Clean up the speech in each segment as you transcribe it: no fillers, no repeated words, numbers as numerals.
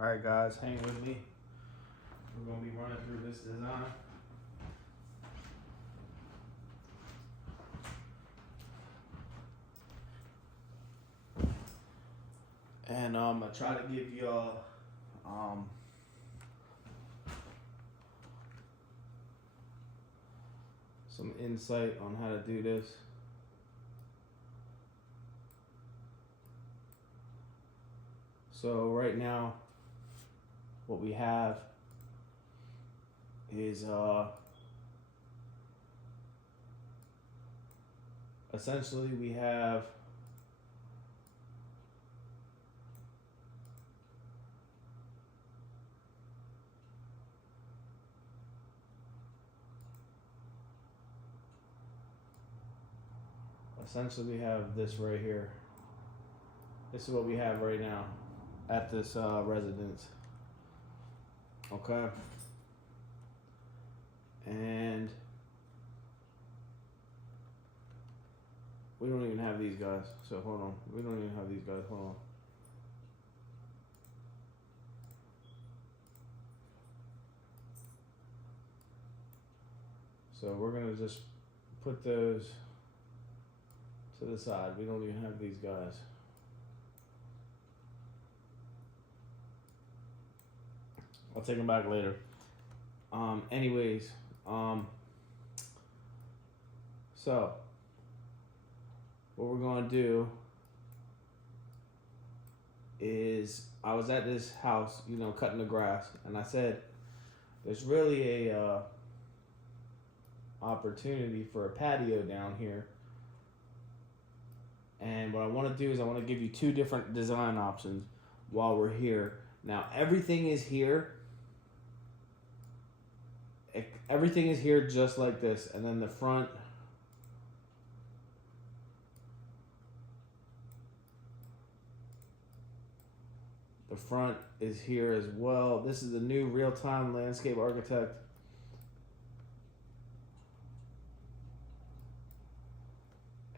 Alright guys, hang with me. We're going to be running through this design. And I try to give y'all some insight on how to do this. So right now what we have is essentially we have this right here. This is what we have right now at this residence. Okay. And we don't even have these guys. So hold on. We don't even have these guys. Hold on. So we're going to just put those to the side. We don't even have these guys. I'll take them back later. Anyways, so what we're going to do is I was at this house, cutting the grass, and I said there's really a opportunity for a patio down here. And what I want to do is I want to give you two different design options while we're here. Now, everything is here. Everything is here just like this. And then the front is here as well. This is the new real-time landscape architect.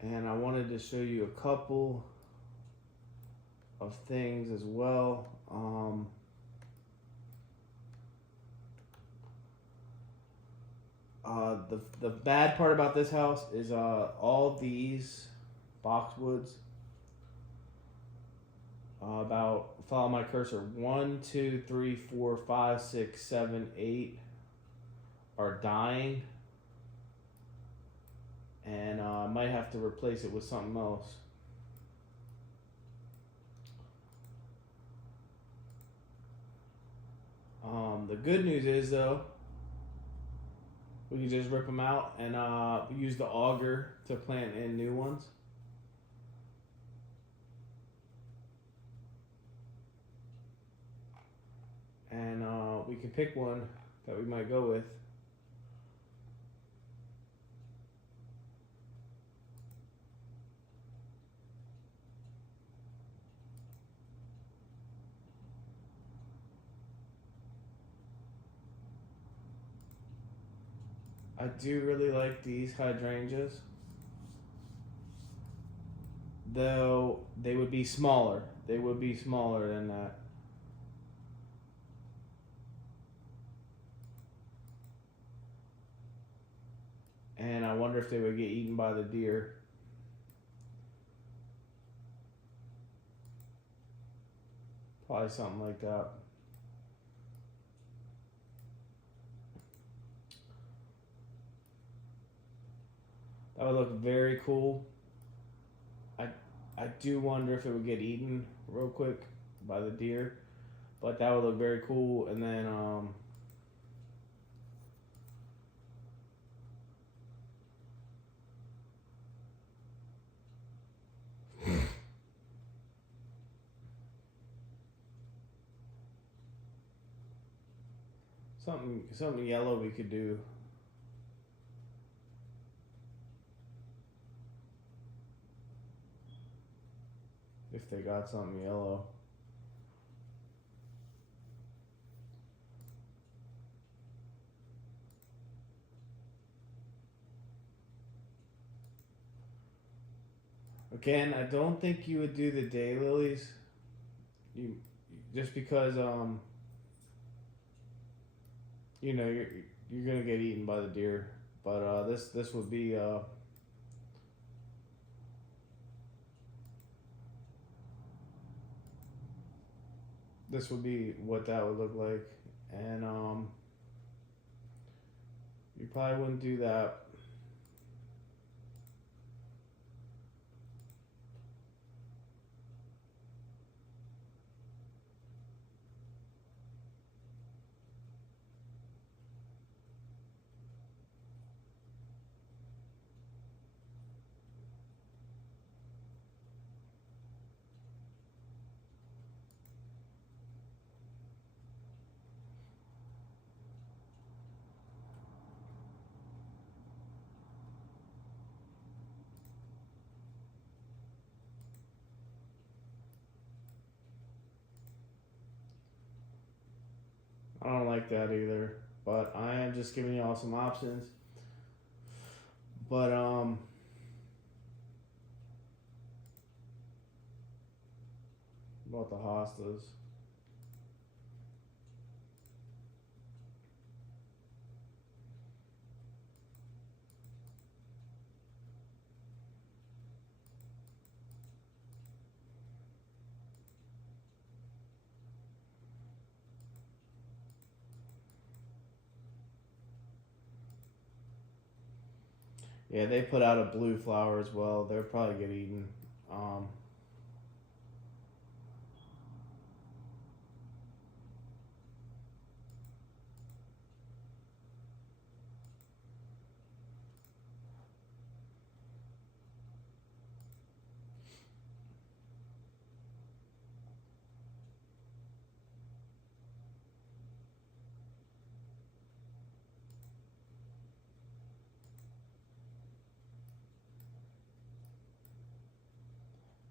And I wanted to show you a couple of things as well. The bad part about this house is all these boxwoods. Follow my cursor. 1, 2, 3, 4, 5, 6, 7, 8 are dying. And I might have to replace it with something else. The good news is though, we can just rip them out and use the auger to plant in new ones. And we can pick one that we might go with. I do really like these hydrangeas, though they would be smaller. They would be smaller than that. And I wonder if they would get eaten by the deer. Probably something like that. That would look very cool. I do wonder if it would get eaten real quick by the deer, but that would look very cool. And then something yellow we could do. If they got something yellow. Again, I don't think you would do the daylilies. just because you know you're gonna get eaten by the deer. But this would be this would be what that would look like, and you probably wouldn't do that. I don't like that either, but I am just giving y'all some options. But about the hostas. Yeah, they put out a blue flower as well. They'll probably get eaten. Um,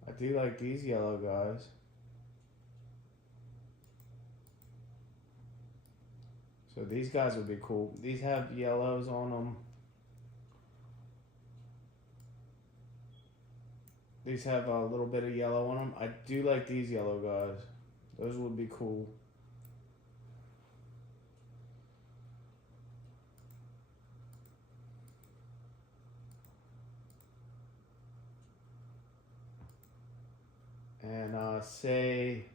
I do like these yellow guys. So these guys would be cool. These have yellows on them. These have a little bit of yellow on them. I do like these yellow guys. Those would be cool. And say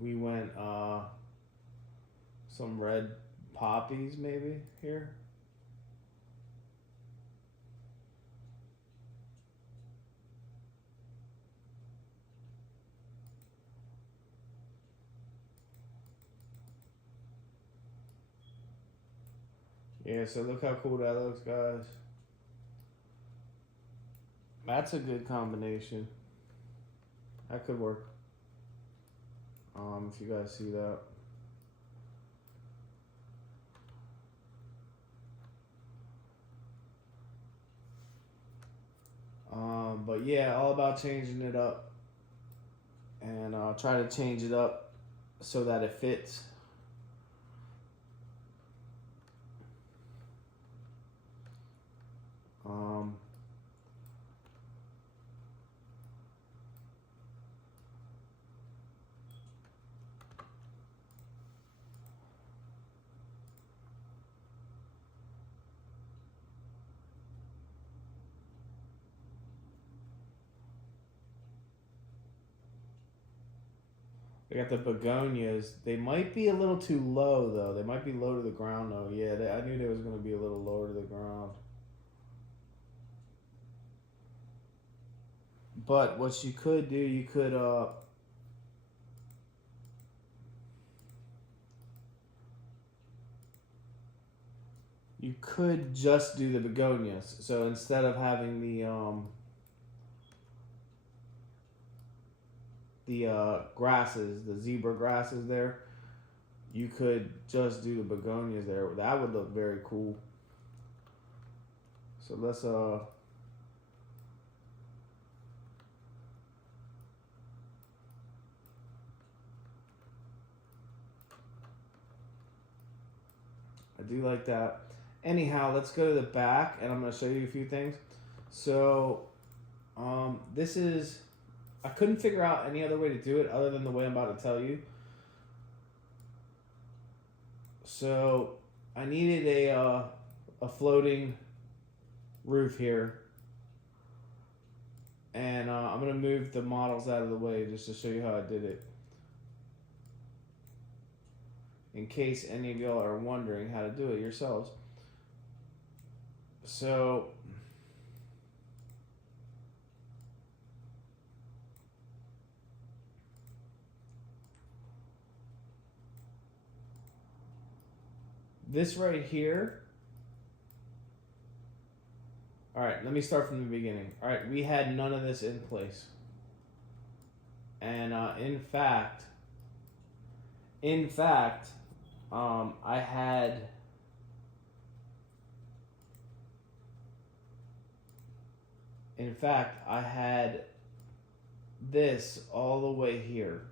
we went some red poppies maybe here. Yeah, so look how cool that looks, guys. That's a good combination. That could work. If you guys see that. But yeah, all about changing it up, and try to change it up so that it fits. Um, We got the begonias. They might be a little too low though. They might be low to the ground though. Yeah, I knew they was going to be a little lower to the ground. But what you could do, you could just do the begonias. So instead of having the grasses, the zebra grasses there, you could just do the begonias there. That would look very cool. So let's I do like that. Anyhow, let's go to the back, and I'm going to show you a few things. So, this is, I couldn't figure out any other way to do it other than the way I'm about to tell you. So I needed a floating roof here, and I'm gonna move the models out of the way just to show you how I did it, in case any of y'all are wondering how to do it yourselves. So this right here. All right, let me start from the beginning. All right, we had none of this in place. And in fact, I had this all the way here.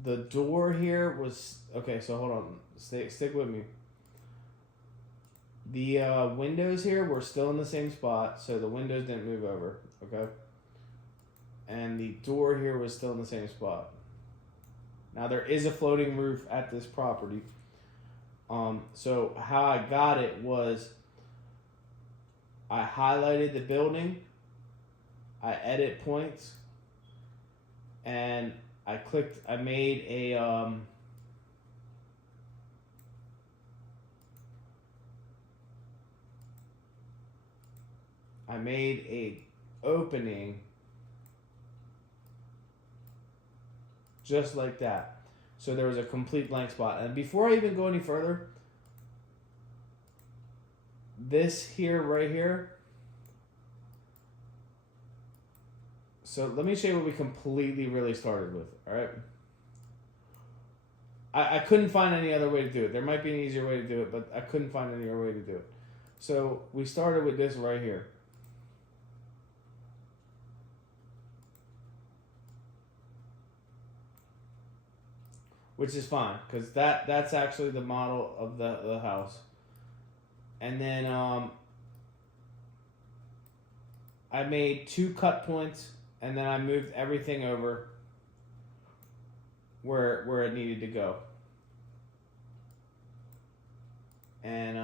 The door here was okay. So hold on, stick with me. The windows here were still in the same spot, so the windows didn't move over. Okay, and the door here was still in the same spot. Now there is a floating roof at this property. So how I got it was I highlighted the building, I edit points, and I made a opening just like that. So there was a complete blank spot. And before I even go any further, this here, right here. So let me show you what we completely really started with, all right? I couldn't find any other way to do it. There might be an easier way to do it, but I couldn't find any other way to do it. So we started with this right here. Which is fine, because that's actually the model of the house. And then I made 2 cut points, and then I moved everything over where it needed to go. And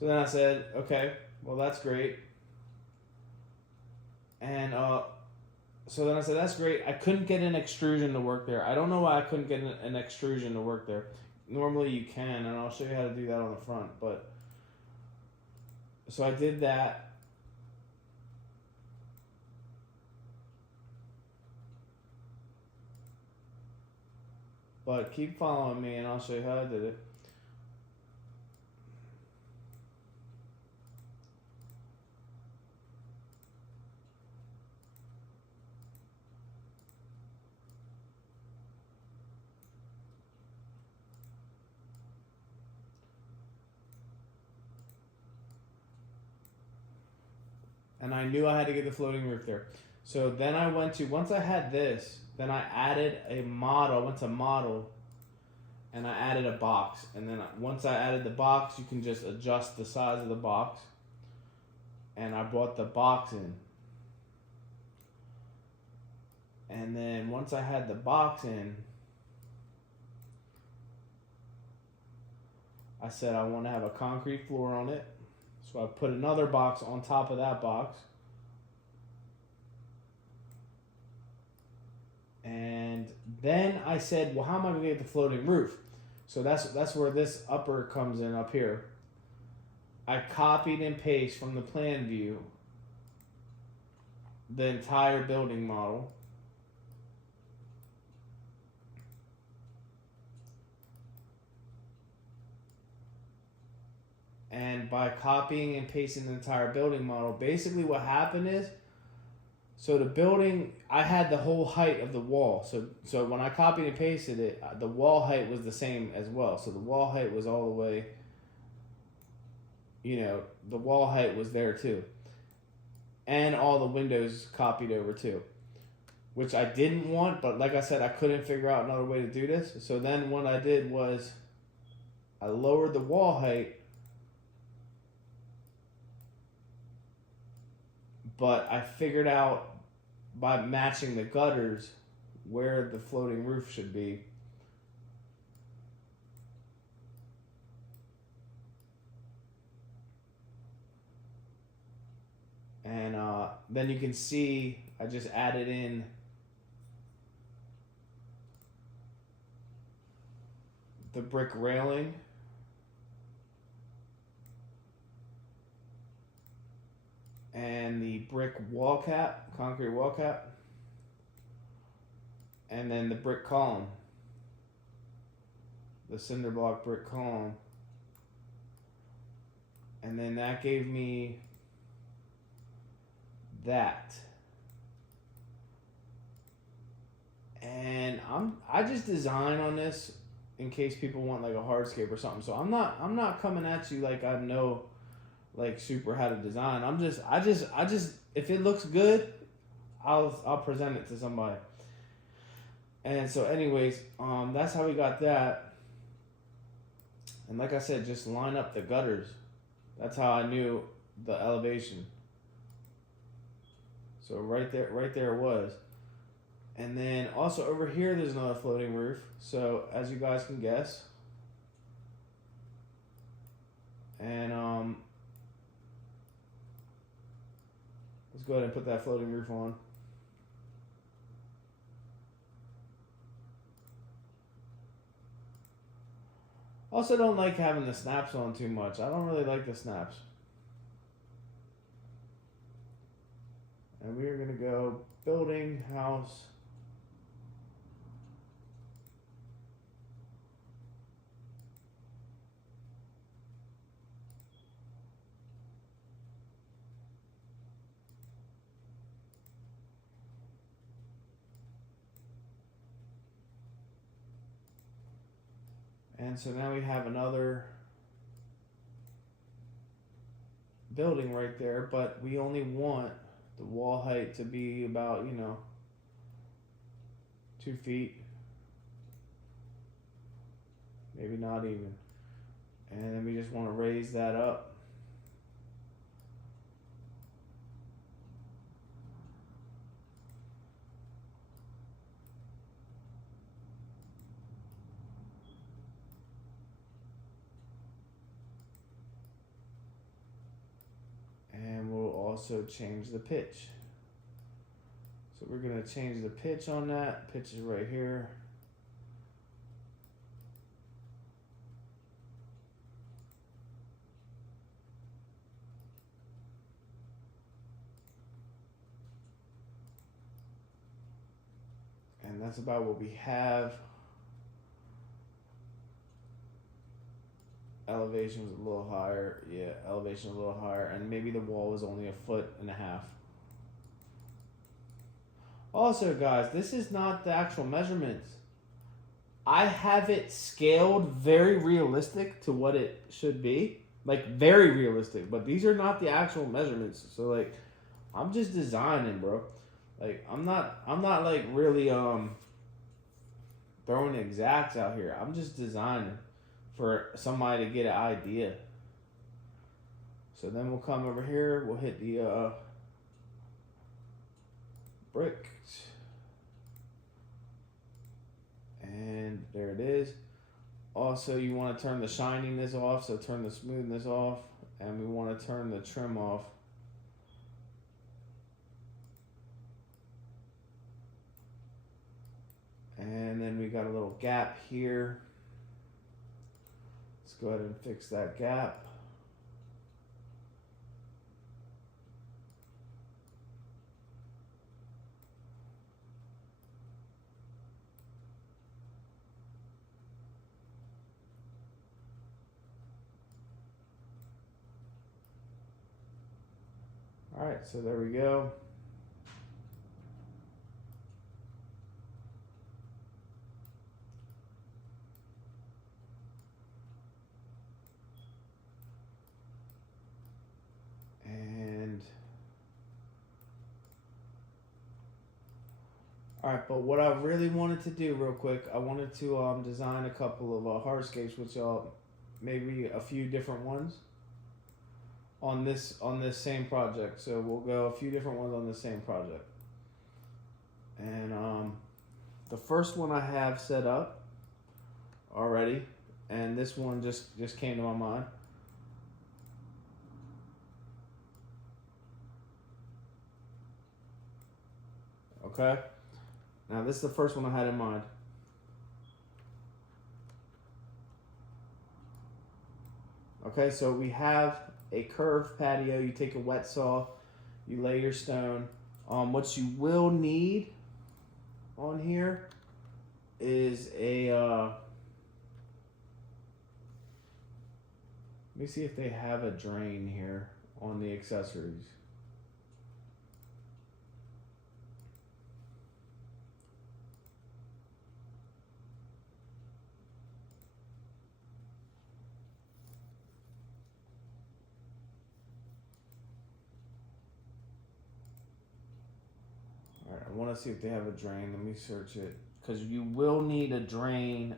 so then I said, okay, well that's great. And so then I said, that's great. I couldn't get an extrusion to work there. I don't know why I couldn't get an extrusion to work there. Normally you can, and I'll show you how to do that on the front. But so I did that. But keep following me, and I'll show you how I did it. And I knew I had to get the floating roof there. So then I went to, once I had this, then I added a model, went to model, and I added a box. And then once I added the box, you can just adjust the size of the box. And I brought the box in. And then once I had the box in, I said I want to have a concrete floor on it. So I put another box on top of that box. And then I said, well, how am I going to get the floating roof? So that's where this upper comes in up here. I copied and pasted from the plan view the entire building model. And by copying and pasting the entire building model, basically what happened is, so the building, I had the whole height of the wall. So when I copied and pasted it, the wall height was the same as well. So the wall height was all the way, the wall height was there too. And all the windows copied over too. Which I didn't want, but like I said, I couldn't figure out another way to do this. So then what I did was, I lowered the wall height. but I figured out by matching the gutters where the floating roof should be. And then you can see I just added in the brick railing. And the brick wall cap, concrete wall cap. And then the brick column. The cinder block brick column. And then that gave me that. And I just design on this in case people want like a hardscape or something. So I'm not coming at you like I know like super how to design. I just if it looks good, I'll present it to somebody. And so anyways, that's how we got that. And like I said, just line up the gutters. That's how I knew the elevation. So right there it was. And then also over here, there's another floating roof. So as you guys can guess. And let's go ahead and put that floating roof on. Also don't like having the snaps on too much. I don't really like the snaps. And we are going to go building, house. And so now we have another building right there, but we only want the wall height to be about, 2 feet. Maybe not even. And then we just want to raise that up. And we'll also change the pitch. So we're going to change the pitch on that. Pitch is right here. And that's about what we have. Elevation was a little higher. Yeah, elevation was a little higher. And maybe the wall was only 1.5 feet. Also, guys, this is not the actual measurements. I have it scaled very realistic to what it should be. Like, very realistic. But these are not the actual measurements. So, like, I'm just designing, bro. Like, I'm not like, really, throwing exacts out here. I'm just designing for somebody to get an idea. So then we'll come over here. We'll hit the brick. And there it is. Also, you want to turn the shininess off. So turn the smoothness off. And we want to turn the trim off. And then we got a little gap here. Let's go ahead and fix that gap. All right, so there we go. Alright, but what I really wanted to do real quick, I wanted to design a couple of hardscapes with y'all, maybe a few different ones. on this same project. So we'll go a few different ones on the same project. And the first one I have set up already, and this one just came to my mind. Okay, now this is the first one I had in mind. Okay, so we have a curved patio. You take a wet saw, you lay your stone. What you will need on here is a let me see if they have a drain here on the accessories. Alright, I want to see if they have a drain. Let me search it. Because you will need a drain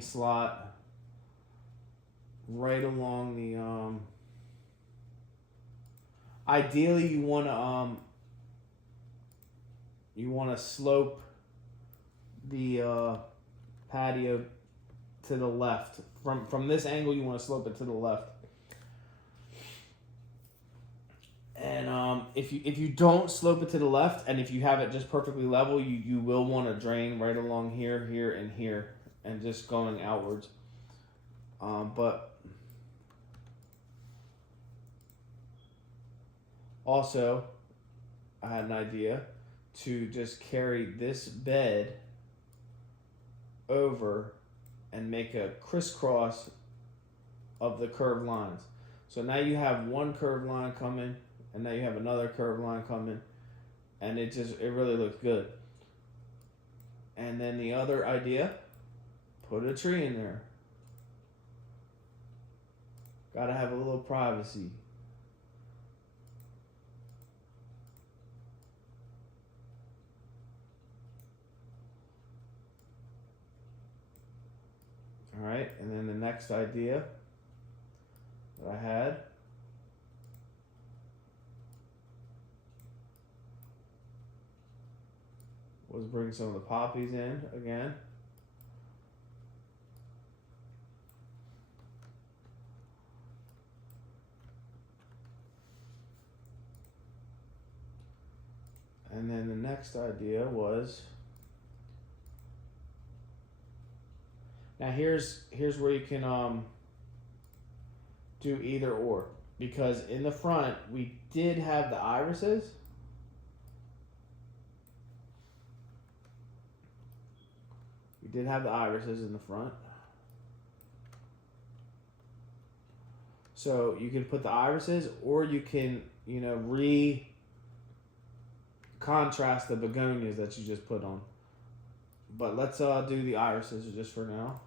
slot right along the ideally you want to slope the patio to the left. From this angle you want to slope it to the left. And if you don't slope it to the left, and if you have it just perfectly level, you will want to drain right along here, here, and here, and just going outwards. But also, I had an idea to just carry this bed over and make a crisscross of the curved lines. So now you have one curved line coming, and now you have another curved line coming, and it really looks good. And then the other idea, put a tree in there. Gotta have a little privacy. All right, and then the next idea that I had was bring some of the poppies in again. And then the next idea was, now here's where you can do either or, because in the front we did have the irises. We did have the irises in the front. So you can put the irises, or you can, contrast the begonias that you just put on. But let's do the irises just for now.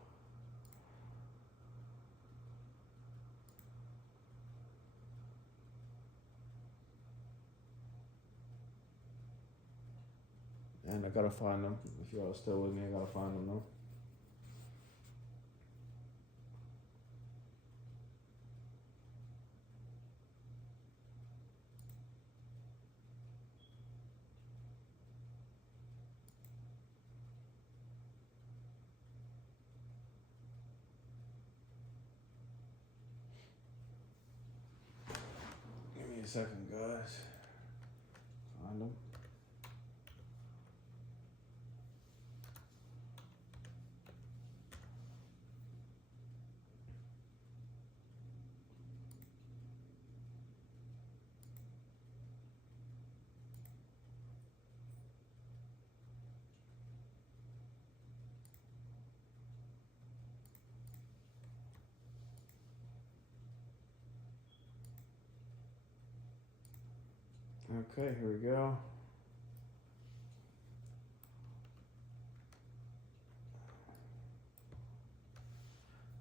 And I gotta find them. If y'all are still with me, I gotta find them though. Give me a second, guys. Find them. Okay, here we go.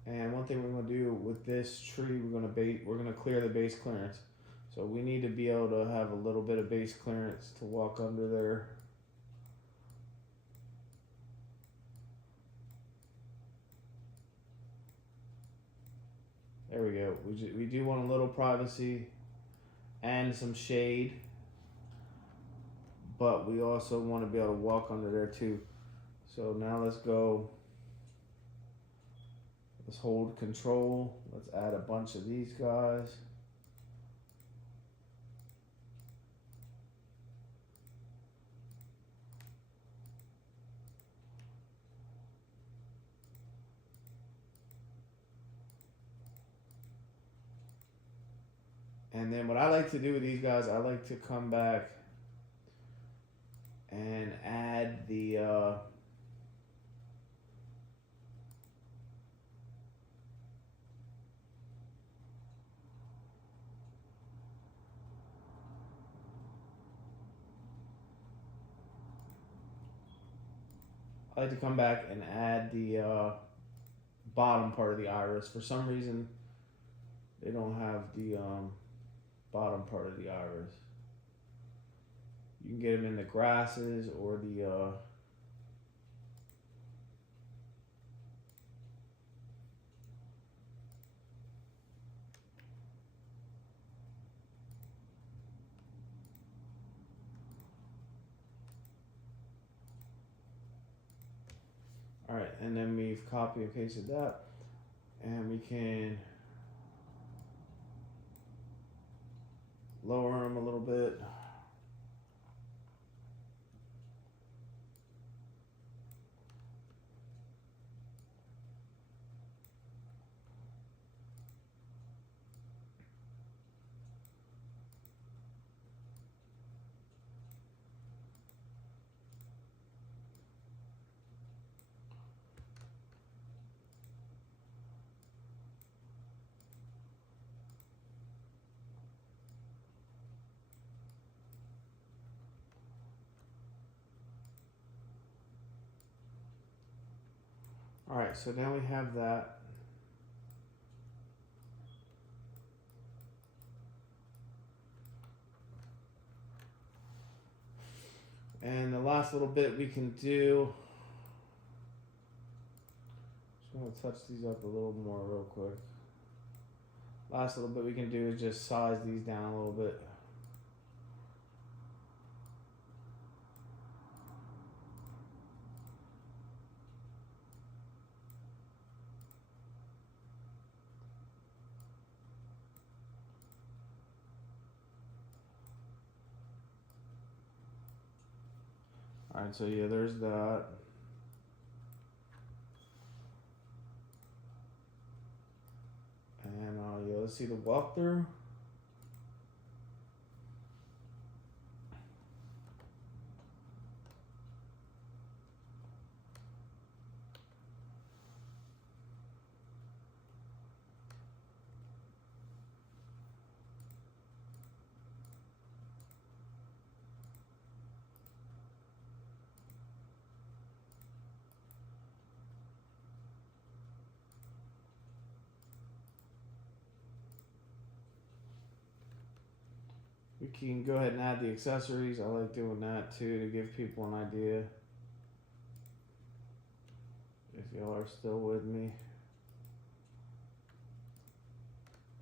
And one thing we're gonna do with this tree, we're gonna clear the base clearance. So we need to be able to have a little bit of base clearance to walk under there. There we go. We do want a little privacy and some shade, but we also want to be able to walk under there too. So now let's go, let's hold control, let's add a bunch of these guys. And then what I like to do with these guys, I like to come back and add the I like to come back and add the bottom part of the iris. For some reason, they don't have the bottom part of the iris. You can get them in the grasses or the all right, and then we've copy and pasted that, and we can lower them a little bit. All right, so now we have that. And the last little bit we can do, just want to touch these up a little more real quick. Last little bit we can do is just size these down a little bit. All right, so yeah, there's that. And yeah, let's see the walkthrough. We can go ahead and add the accessories. I like doing that too to give people an idea. If y'all are still with me.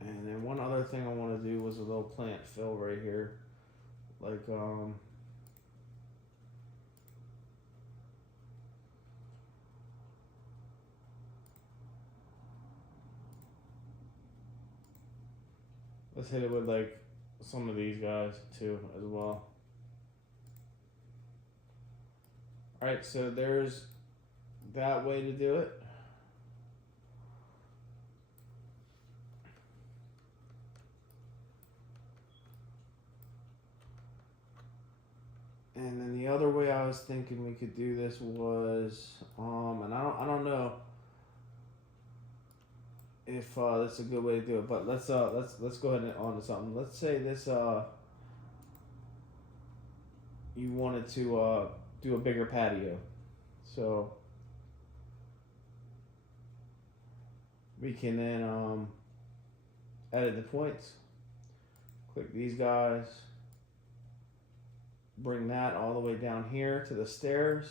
And then one other thing I want to do was a little plant fill right here. Like, let's hit it with like some of these guys too as well. Alright, so there's that way to do it. And then the other way I was thinking we could do this was, and I don't know if that's a good way to do it, but let's go ahead and on to something. Let's say this you wanted to do a bigger patio, so we can then edit the points. Click these guys. Bring that all the way down here to the stairs.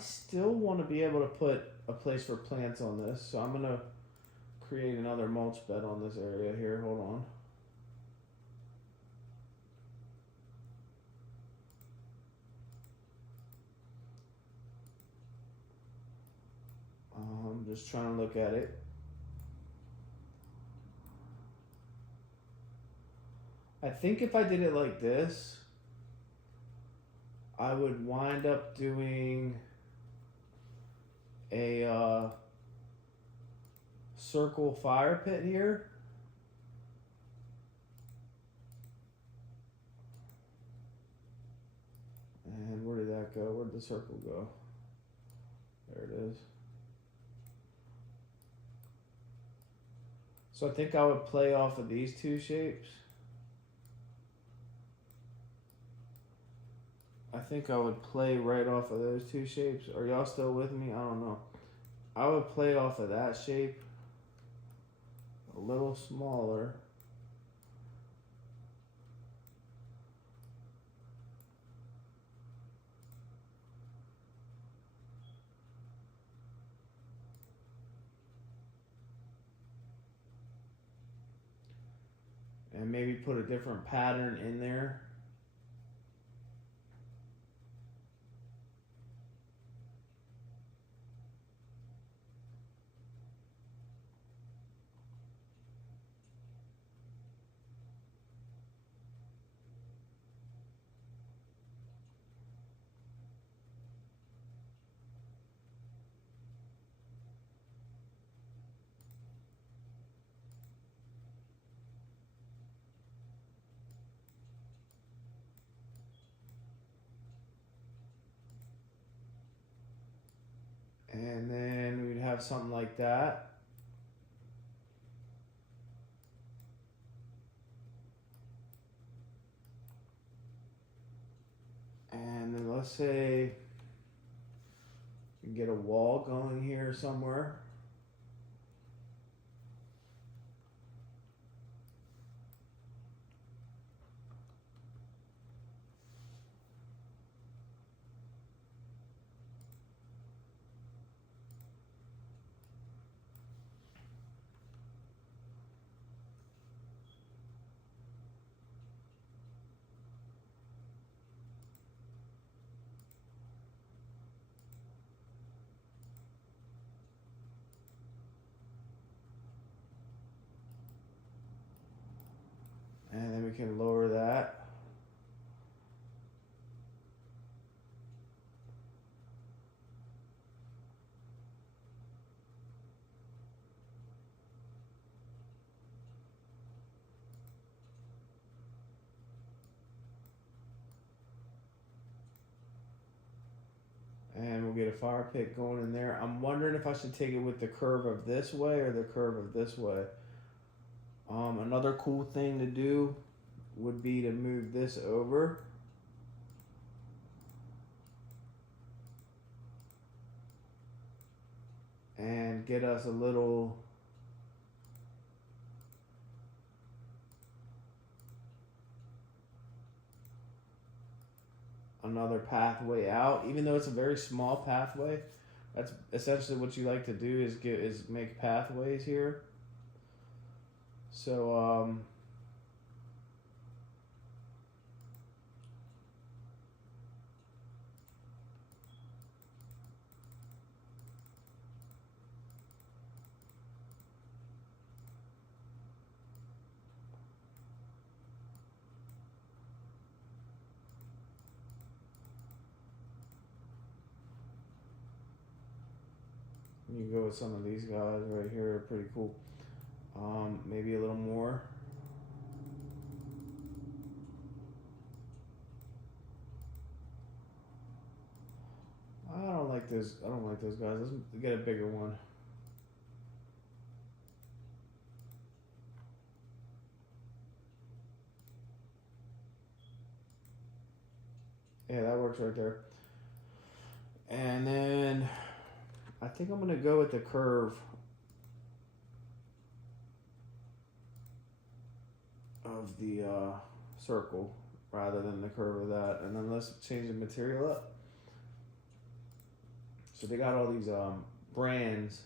still want to be able to put a place for plants on this, so I'm gonna create another mulch bed on this area here. Hold on. I'm just trying to look at it. I think if I did it like this, I would wind up doing a circle fire pit here. And where did that go? Where'd the circle go? There it is. So I think I would play off of these two shapes. I think I would play right off of those two shapes. Are y'all still with me? I don't know. I would play off of that shape a little smaller. And maybe put a different pattern in there. And then we'd have something like that. And then let's say you get a wall going here somewhere. And then we can lower that. And we'll get a fire pit going in there. I'm wondering if I should take it with the curve of this way or the curve of this way. Another cool thing to do would be to move this over. And get us a little another pathway out, even though it's a very small pathway. That's essentially what you like to do is make pathways here. So you can go with some of these guys right here, are pretty cool. Maybe a little more. I don't like those guys. Let's get a bigger one. Yeah, that works right there. And then I think I'm gonna go with the curve of the circle rather than the curve of that. And then let's change the material up. So they got all these brands.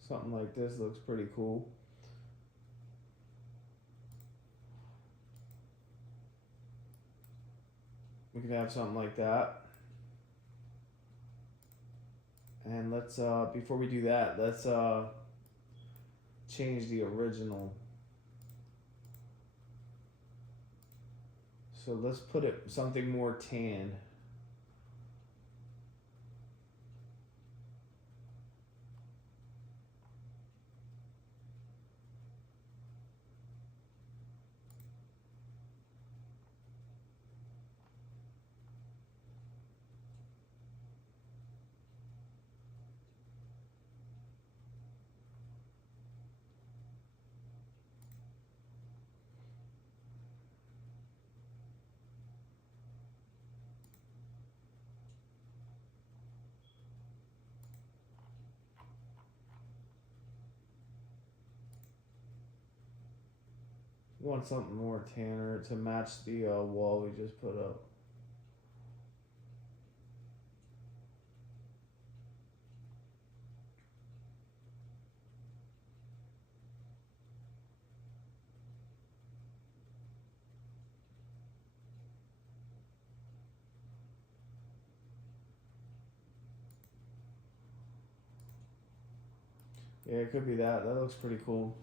Something like this looks pretty cool. We could have something like that. And let's before we do that, let's change the original. So let's put it something more tan. We want something more tanner to match the wall we just put up. Yeah, it could be that. That looks pretty cool.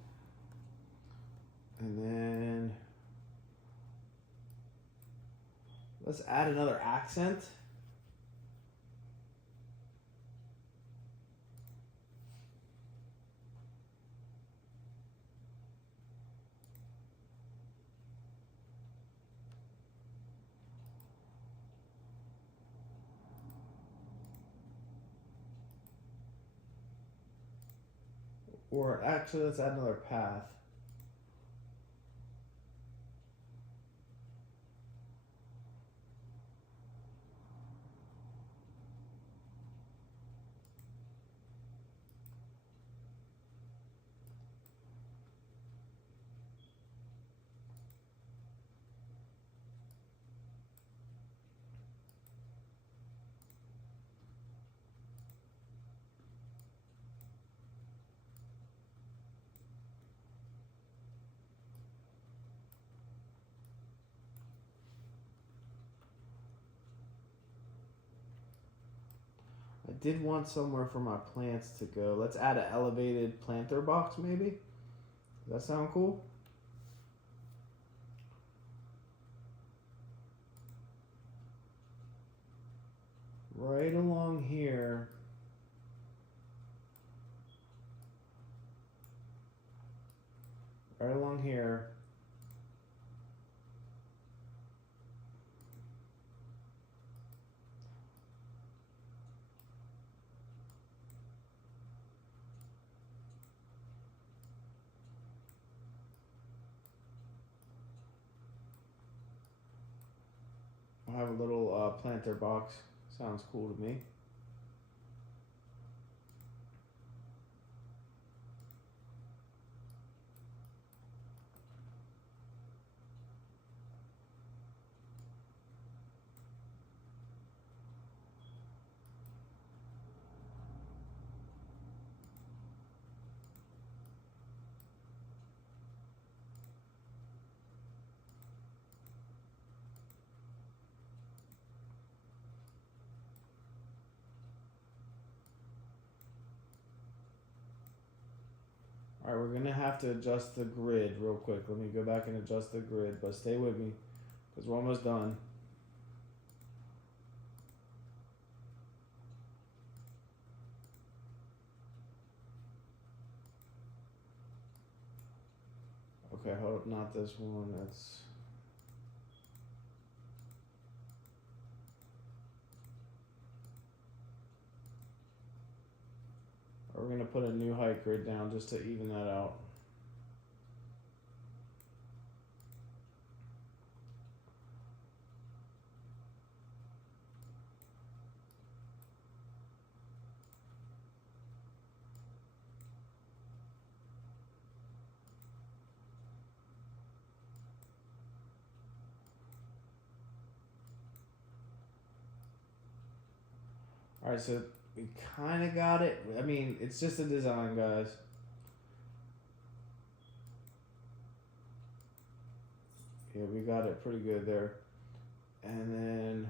And then let's add another accent. Or actually, let's add another path. I did want somewhere for my plants to go. Let's add an elevated planter box, maybe? Does that sound cool? Right along here. Right along here. I'll have a little planter box. Sounds cool to me. Alright, we're going to have to adjust the grid real quick. Let me go back and adjust the grid, but stay with me because we're almost done. Okay, hold up, not this one. That's... We're going to put a new height grid down just to even that out. Alright, so we kind of got it. I mean, it's just a design, guys. Yeah, we got it pretty good there. And then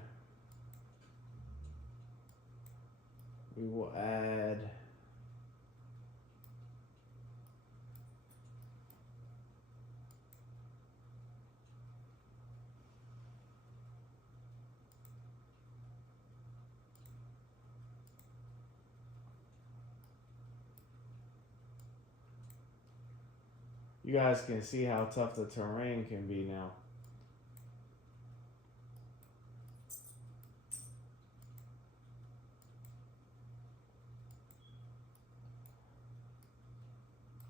we will add you guys can see how tough the terrain can be now.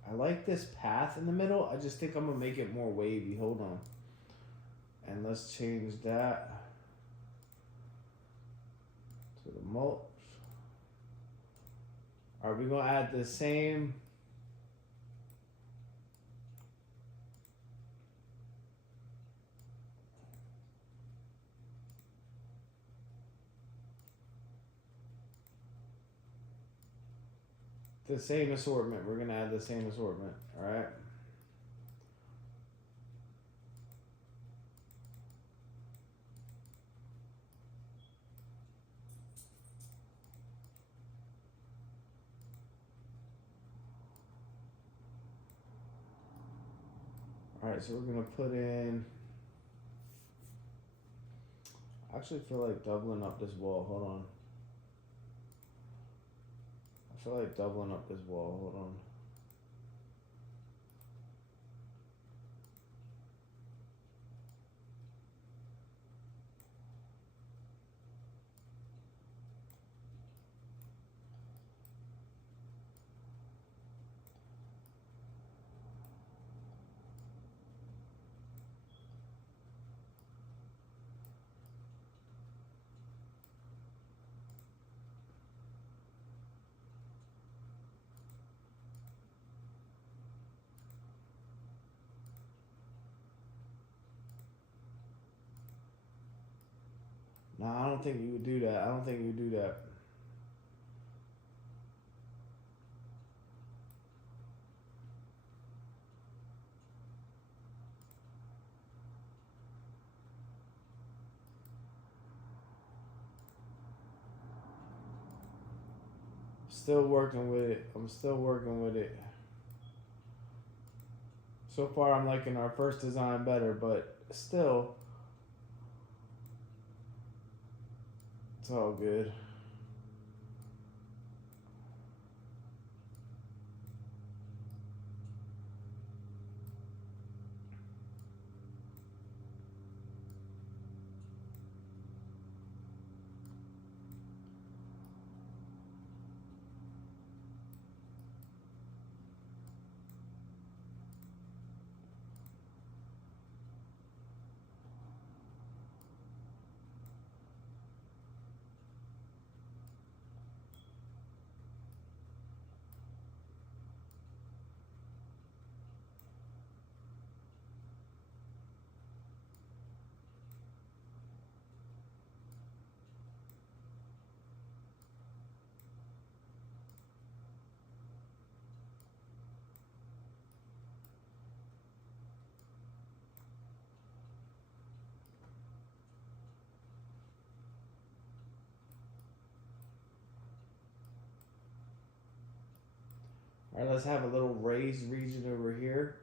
I like this path in the middle. I just think I'm going to make it more wavy. Hold on. And let's change that to the mulch. Are we going to add the same? The same assortment. We're going to add the same assortment. All right. All right, so we're going to put in, I actually feel like doubling up this wall. Hold on. I feel like doubling up this wall. Hold on. No, I don't think you would do that. I don't think you would do that. Still working with it. I'm still working with it. So far, I'm liking our first design better, but still, it's all good. All right, let's have a little raised region over here.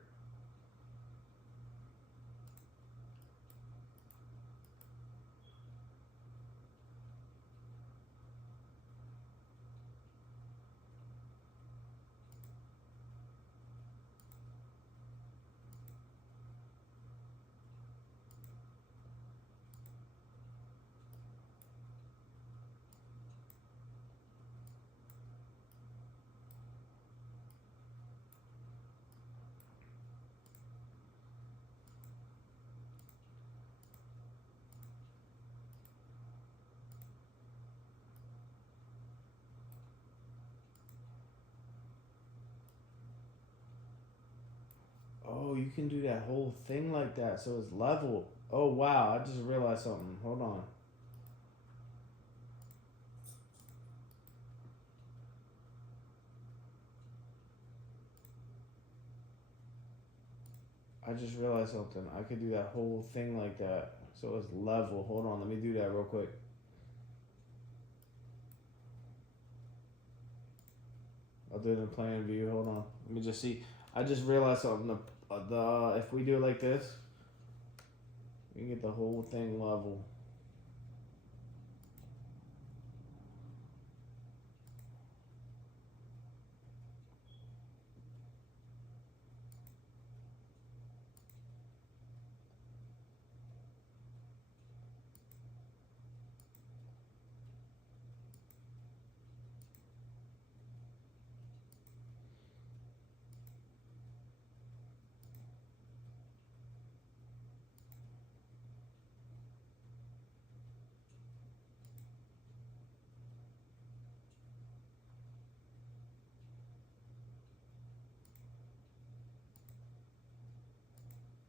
Oh, you can do that whole thing like that, so it's level. Oh wow, I just realized something. Hold on. I just realized something. I could do that whole thing like that. So it's level. Hold on, let me do that real quick. I'll do it in plan view. Hold on. Let me just see. I just realized something. If we do it like this, we can get the whole thing level.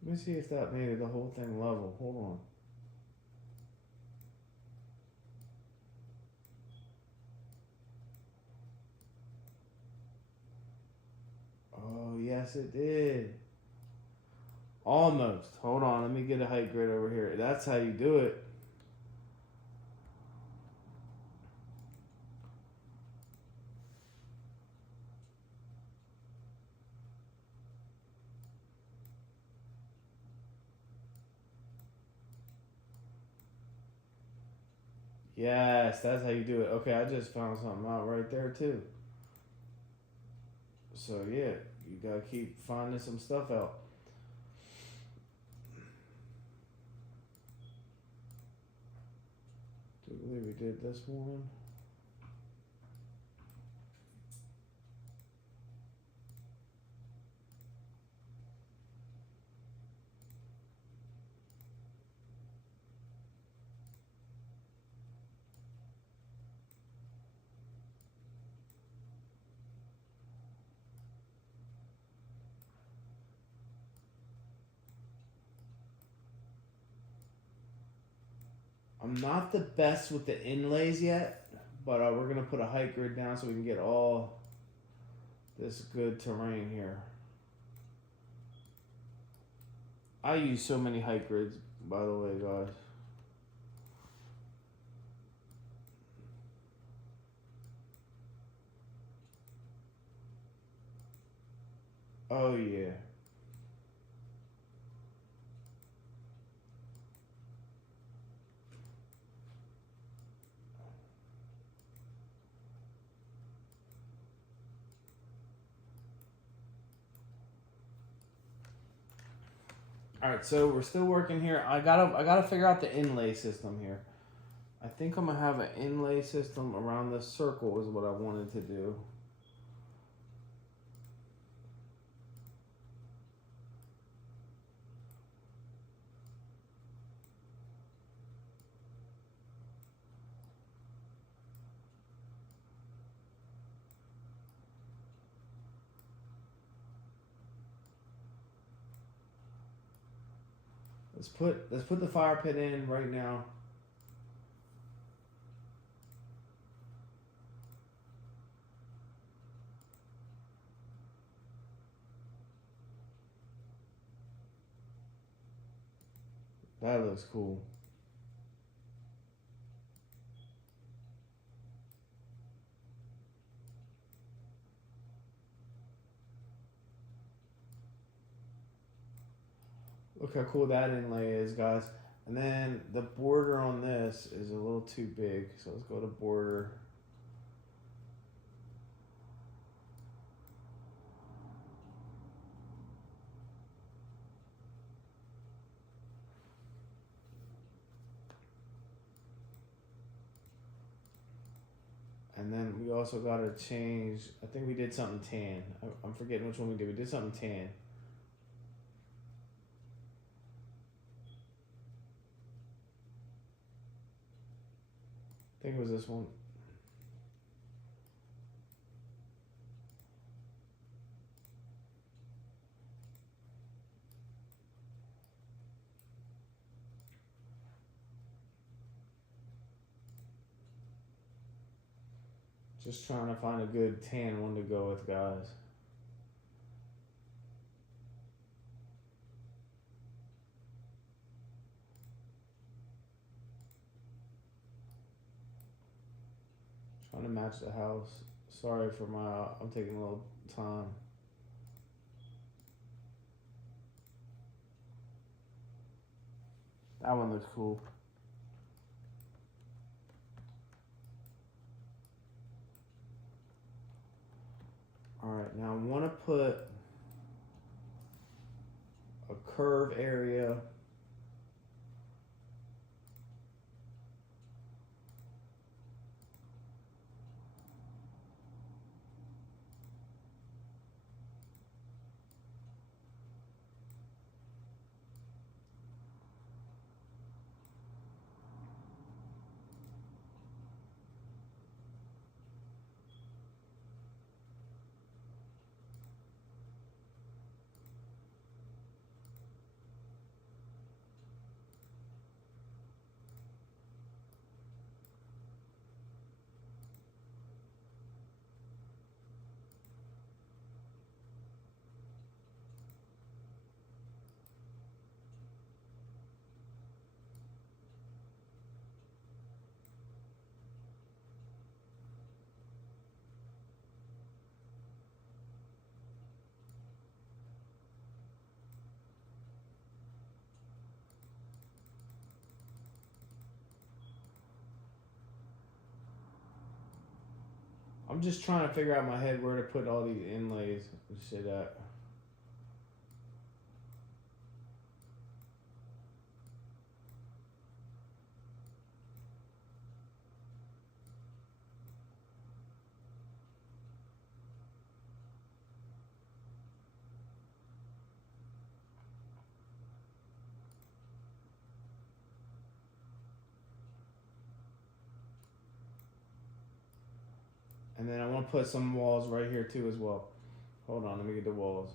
Let me see if that made it the whole thing level. Hold on. Oh, yes, it did. Almost. Hold on. Let me get a height grid over here. That's how you do it. Yes, that's how you do it. Okay, I just found something out right there, too. So, yeah, you gotta keep finding some stuff out. Do I believe we did this one? I'm not the best with the inlays yet, but we're gonna put a height grid down so we can get all this good terrain here. I use so many height grids, by the way, guys. Oh yeah. All right, so we're still working here. I gotta figure out the inlay system here. I think I'm gonna have an inlay system around this circle is what I wanted to do. Let's put the fire pit in right now. That looks cool. Look how cool that inlay is, guys. And then the border on this is a little too big, so let's go to border. And then we also got to change, I think we did something tan. I'm forgetting which one we did. We did something tan. I think it was this one. Just trying to find a good tan one to go with, guys. Trying to match the house. Sorry for I'm taking a little time. That one looks cool. Alright, now I want to put a curve area. I'm just trying to figure out in my head where to put all these inlays and shit at. And then I want to put some walls right here too as well. Hold on, let me get the walls.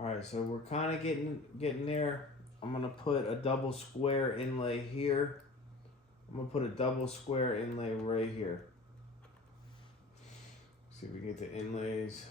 Alright, so we're kind of getting there. I'm going to put a double square inlay here. I'm going to put a double square inlay right here. See if we can get the inlays.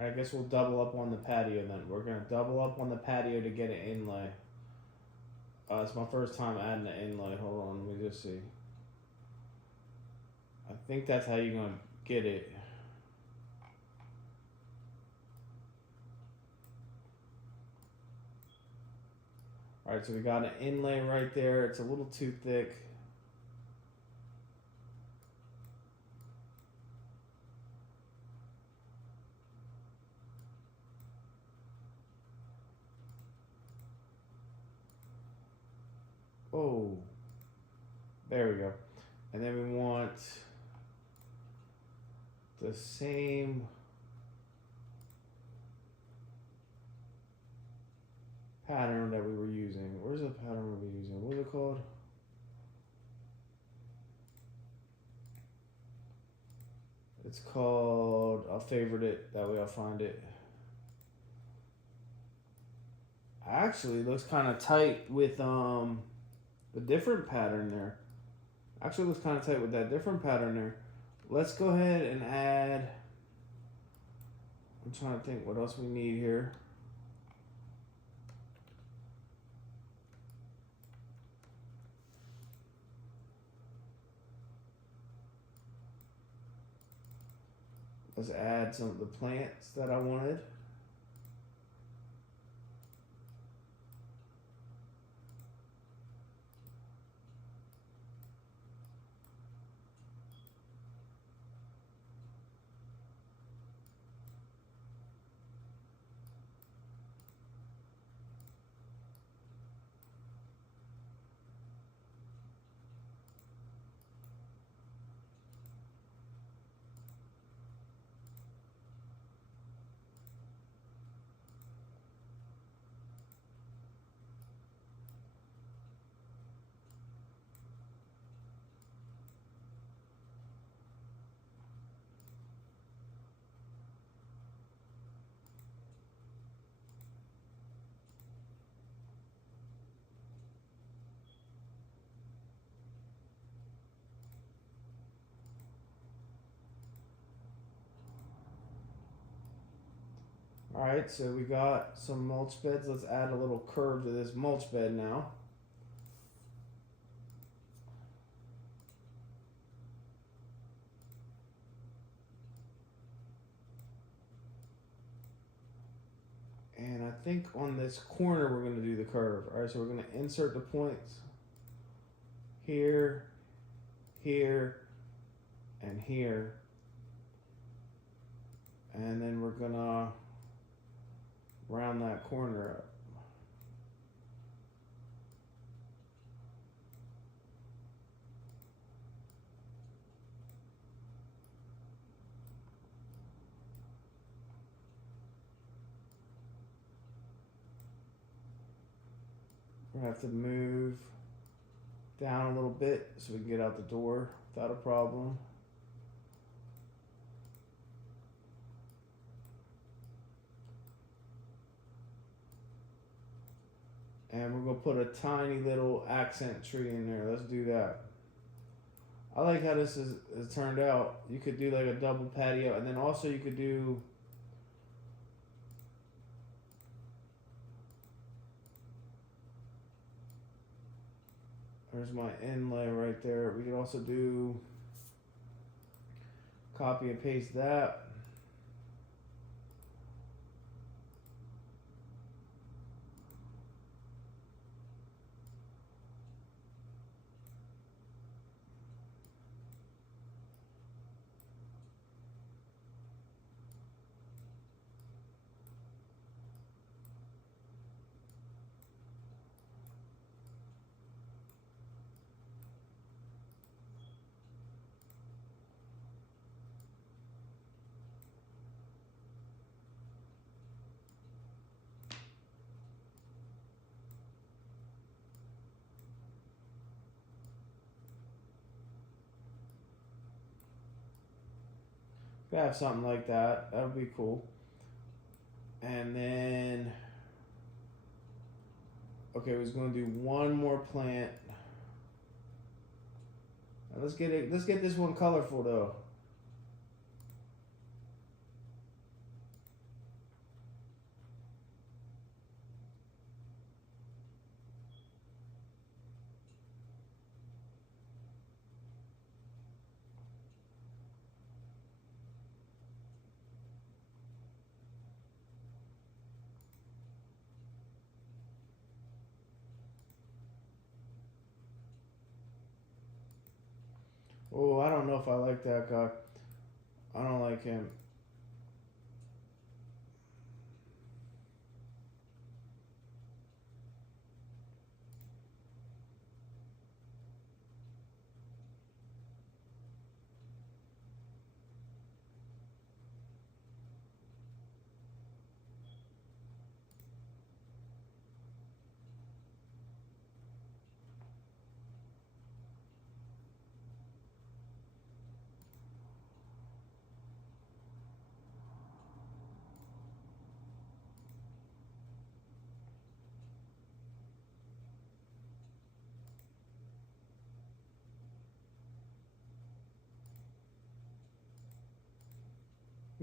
I guess we'll double up on the patio then. We're going to double up on the patio to get an inlay. It's my first time adding an inlay. Hold on, let me just see. I think that's how you're going to get it. Alright, so we got an inlay right there. It's a little too thick. Oh, there we go. And then we want the same pattern that we were using. Where's the pattern we were using? What is it called? It's called, I'll favorite it, that way I'll find it. Actually, it looks kind of tight with The different pattern there. Actually looks kind of tight with that different pattern there. Let's go ahead and add, I'm trying to think what else we need here. Let's add some of the plants that I wanted. Alright, so we got some mulch beds. Let's add a little curve to this mulch bed now. And I think on this corner we're going to do the curve. Alright, so we're going to insert the points here, here, and here. And then we're going to round that corner up. We're going to have to move down a little bit so we can get out the door without a problem. And we're going to put a tiny little accent tree in there. Let's do that. I like how this has turned out. You could do like a double patio, and then also you could do there's my inlay right there. We could also do copy and paste that. Could have something like that. That would be cool. And then, okay, we was going to do one more plant. Now let's get it. Let's get this one colorful though. Oh, I don't know if I like that guy. I don't like him.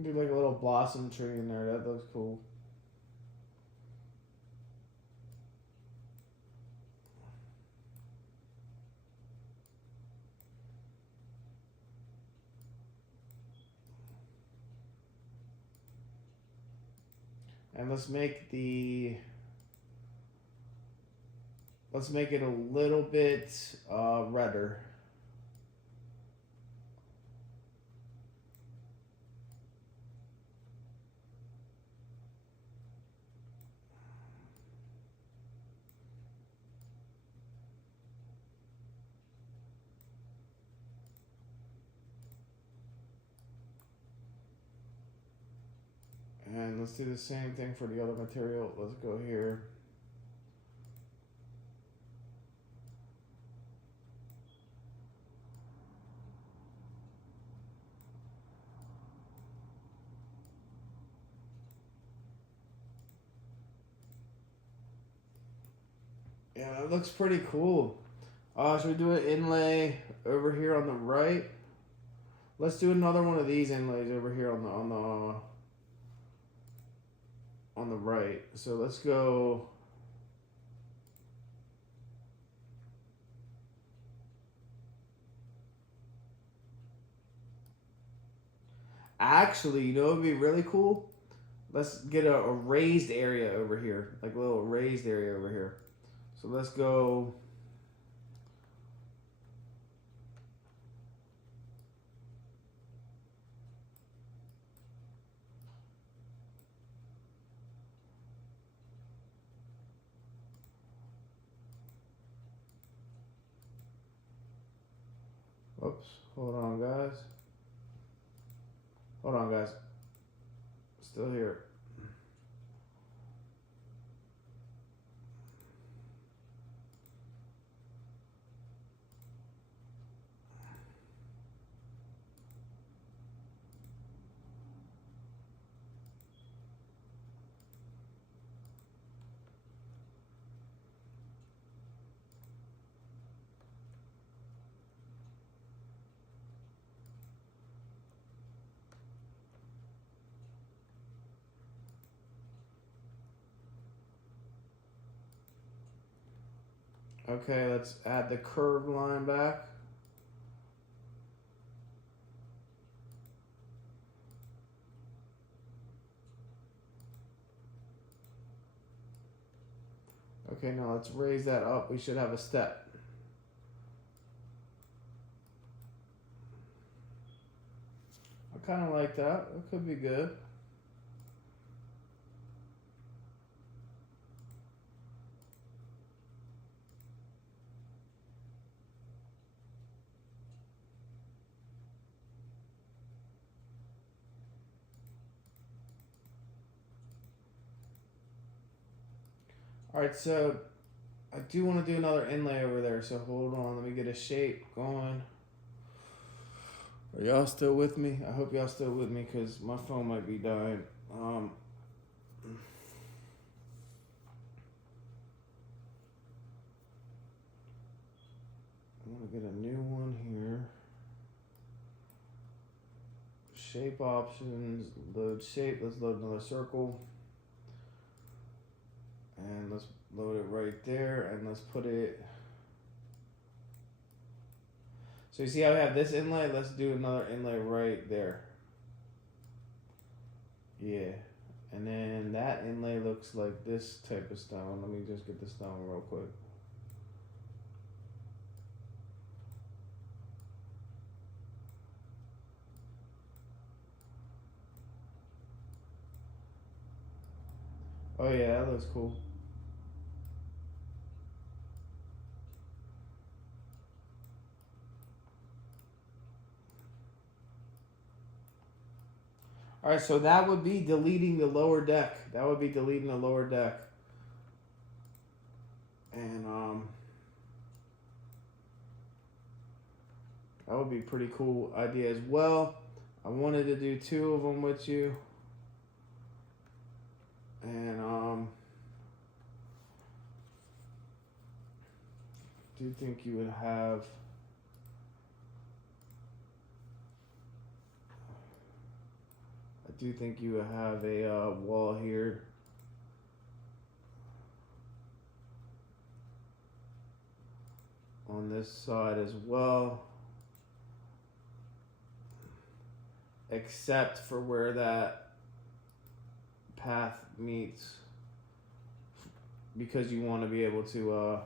Do like a little blossom tree in there. That looks cool. And let's make it a little bit redder. And let's do the same thing for the other material. Let's go here. Yeah, that looks pretty cool. Should we do an inlay over here on the right? Let's do another one of these inlays over here on the right. So let's go. Actually, you know what would be really cool? Let's get a raised area over here, like a little raised area over here. So let's go. Oops, hold on, guys. Hold on, guys. Still here. Okay, let's add the curved line back. Okay, now let's raise that up. We should have a step. I kind of like that. It could be good. Alright, so I do want to do another inlay over there, so hold on. Let me get a shape going. Are y'all still with me? I hope y'all still with me because my phone might be dying. I'm going to get a new one here. Shape options, load shape. Let's load another circle. And let's load it right there, and let's put it. So you see how I have this inlay? Let's do another inlay right there. Yeah. And then that inlay looks like this type of stone. Let me just get the stone real quick. Oh yeah, that looks cool. All right, so that would be deleting the lower deck. That would be deleting the lower deck. And that would be a pretty cool idea as well. I wanted to do two of them with you. And do you think you would have a do think you have a wall here. On this side as well. Except for where that path meets. Because you want to be able to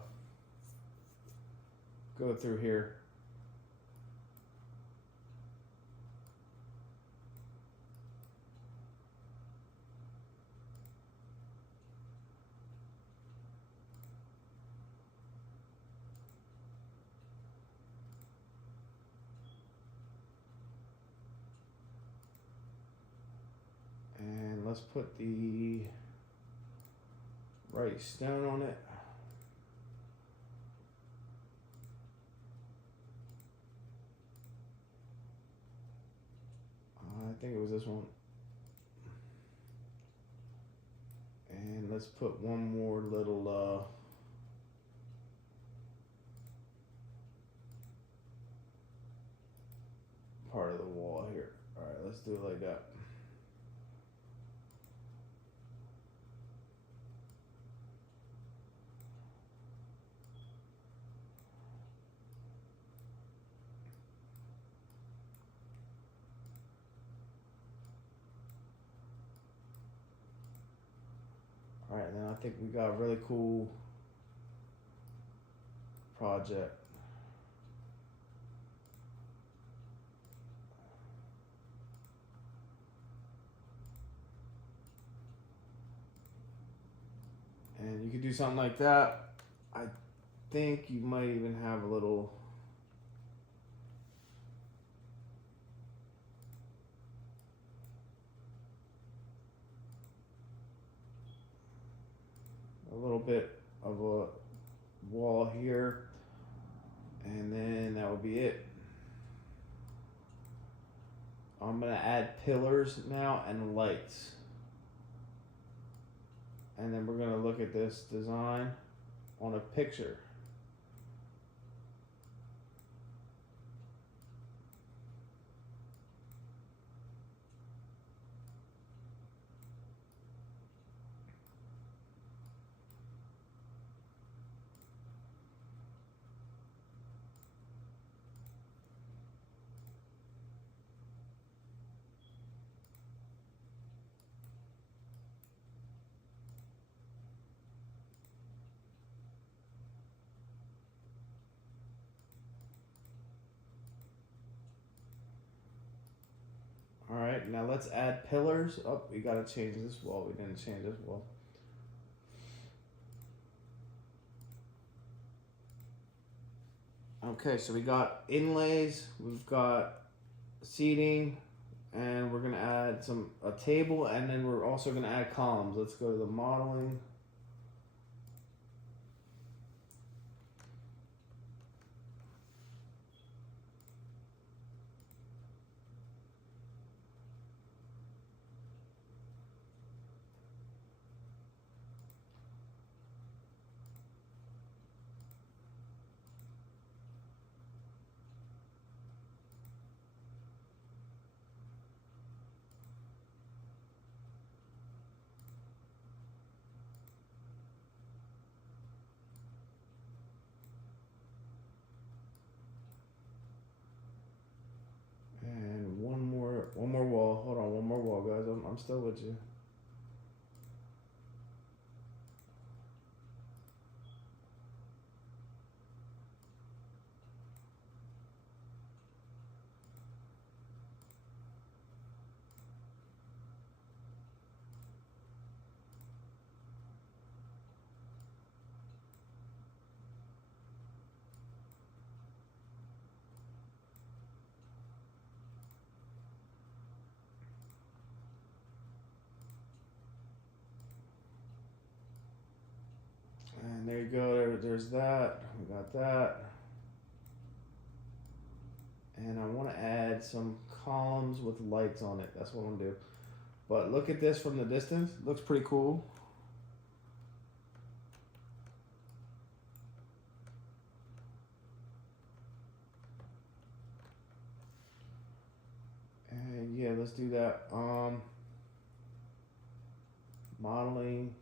go through here. And let's put the right stone on it. I think it was this one. And let's put one more little part of the wall here. Alright, let's do it like that. Alright, then I think we got a really cool project. And you could do something like that. I think you might even have a little bit of a wall here, and then that would be it. I'm gonna add pillars now and lights, and then we're gonna look at this design on a picture. Alright, now let's add pillars. Oh, we gotta change this wall. We didn't change this wall. Okay, so we got inlays, we've got seating, and we're gonna add a table, and then we're also gonna add columns. Let's go to the modeling. And one more wall. Hold on, one more wall, guys. I'm still with you. And there you go. There's that. We got that. And I want to add some columns with lights on it. That's what I'm gonna do. But look at this from the distance. Looks pretty cool. And yeah, let's do that. modeling.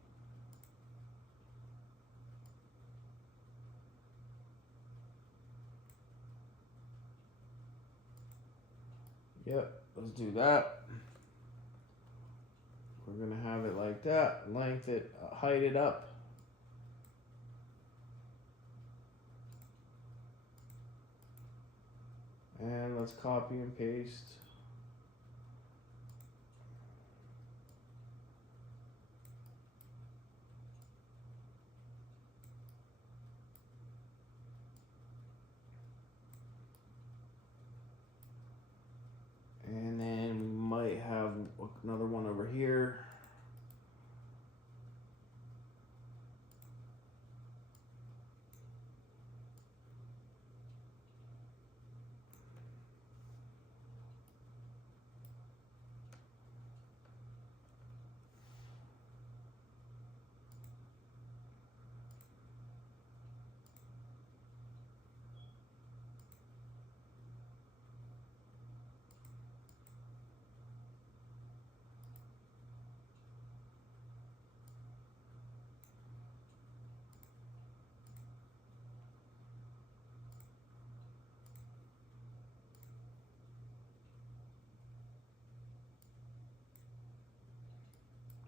Yep, let's do that. We're gonna have it like that. Length it, height it up. And let's copy and paste. And then we might have another one over here.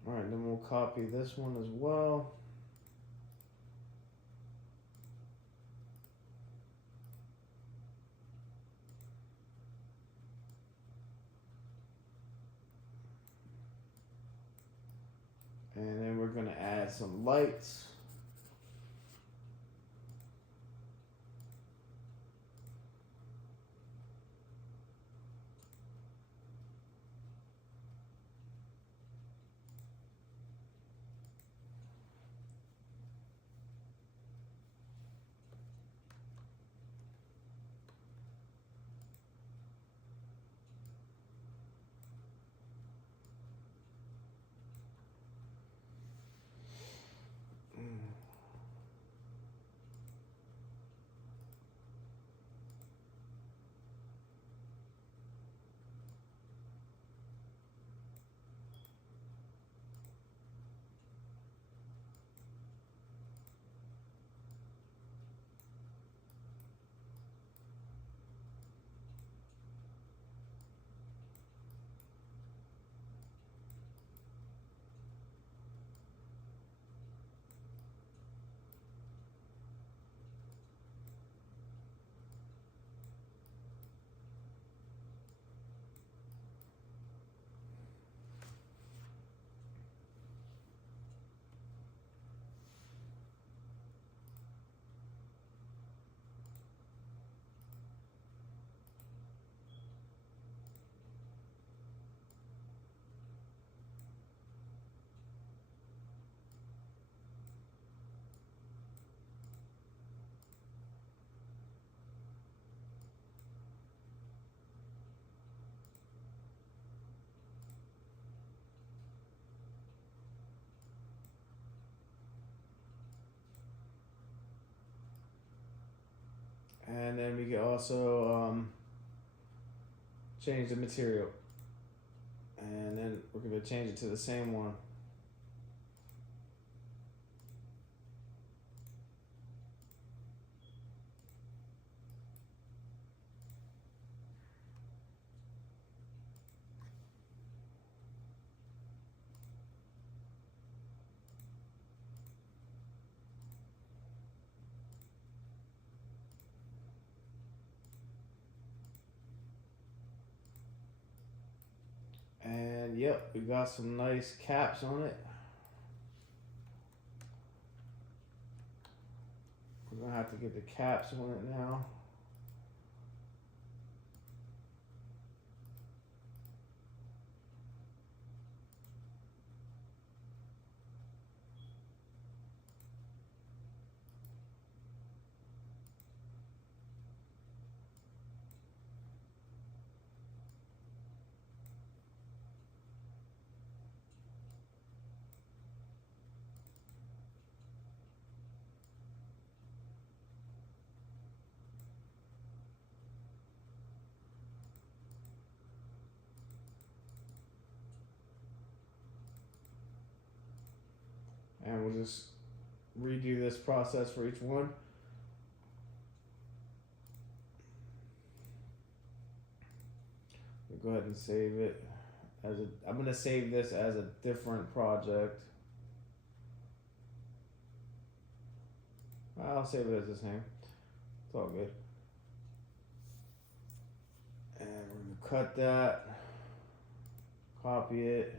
Alright, then we'll copy this one as well. And then we're going to add some lights. And then we can also change the material. And then we're going to change it to the same one. And yep, we got some nice caps on it. We're going to have to get the caps on it now. And we'll just redo this process for each one. We'll go ahead and save it as a. I'm gonna save this as a different project. I'll save it as the same. It's all good. And we're gonna cut that, copy it,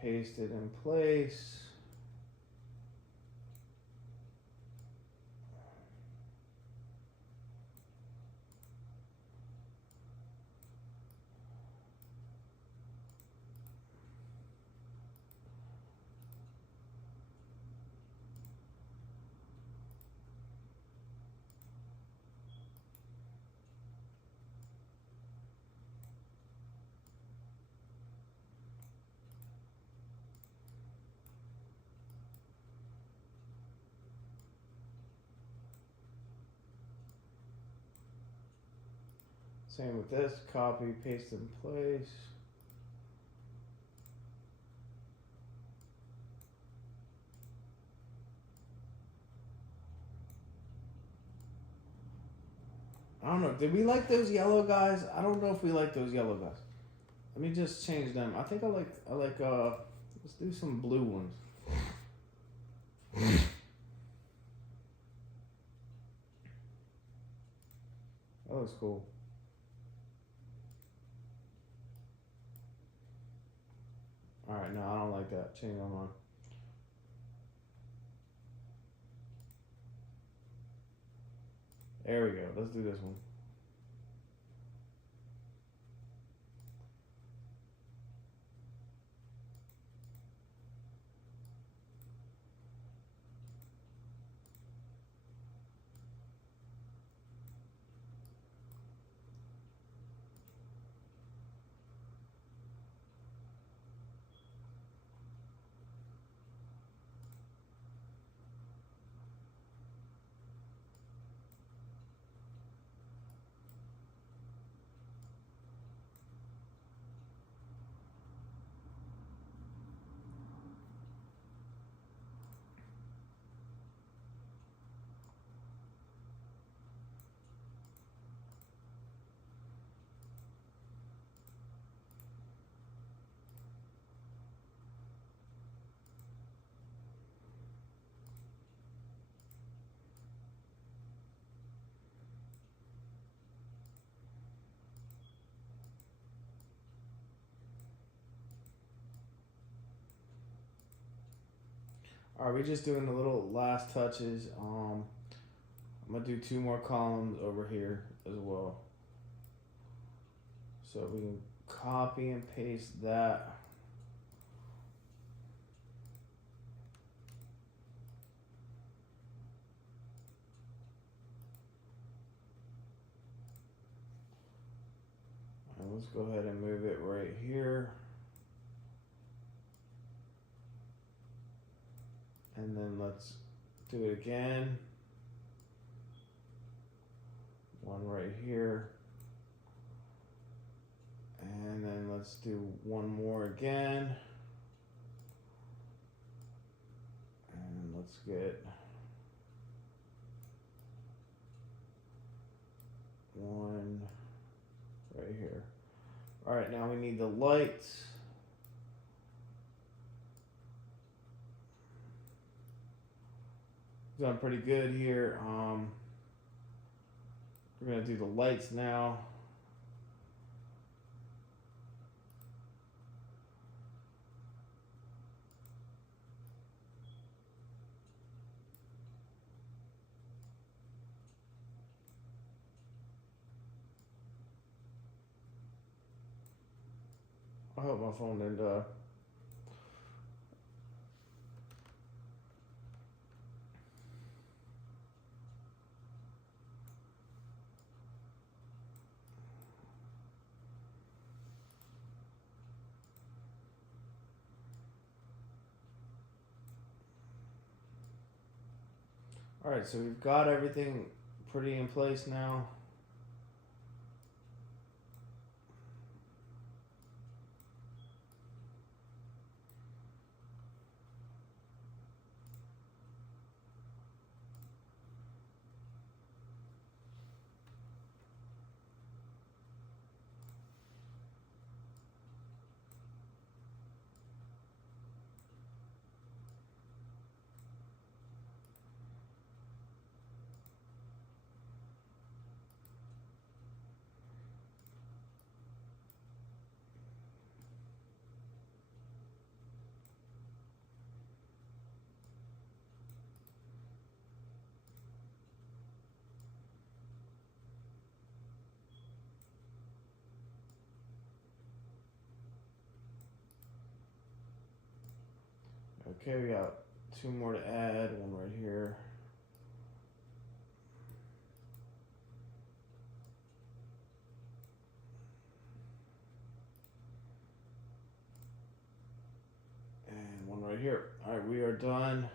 paste it in place. Same with this, copy, paste in place. I don't know, did we like those yellow guys? I don't know if we like those yellow guys. Let me just change them. I think I like let's do some blue ones. That looks cool. Alright, no, I don't like that. Change my mind. There we go. Let's do this one. Alright, we're just doing the little last touches. I'm gonna do 2 more columns over here as well. So we can copy and paste that. And let's go ahead and move it right here. And then let's do it again. One right here. And then let's do one more again. And let's get one right here. All right, now we need the lights. Done pretty good here. We're gonna do the lights now. I hope my phone didn't die. Alright, so we've got everything pretty in place now. Okay, we got two more to add, one right here. And one right here. All right, we are done.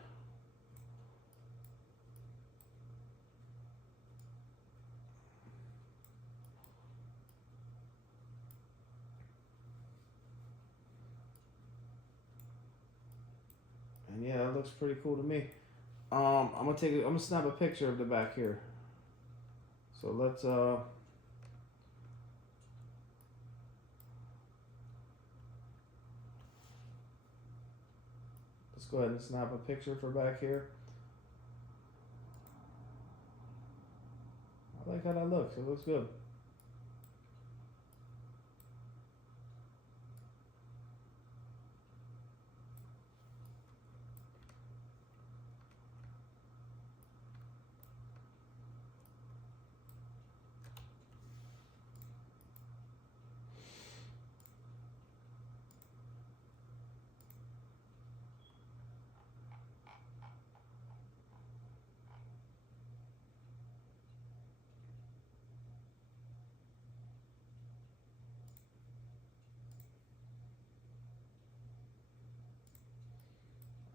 And yeah, that looks pretty cool to me. I'm gonna snap a picture of the back here. So let's go ahead and snap a picture for back here. I like how that looks. It looks good.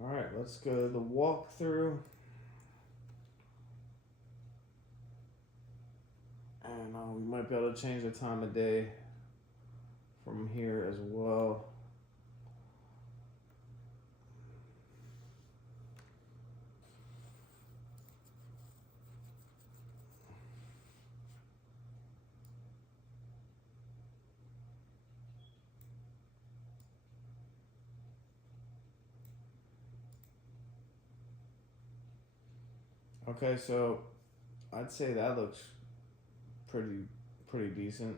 All right, let's go to the walkthrough. And we might be able to change the time of day from here as well. Okay, so I'd say that looks pretty decent.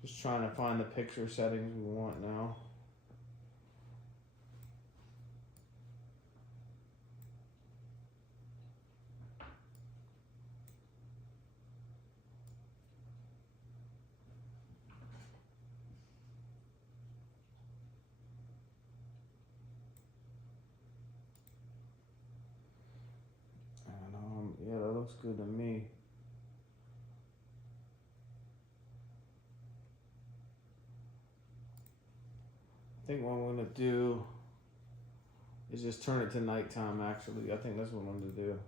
Just trying to find the picture settings we want now. And yeah, that looks good to me. I think what I'm gonna do is just turn it to nighttime. Actually, I think that's what I'm gonna do.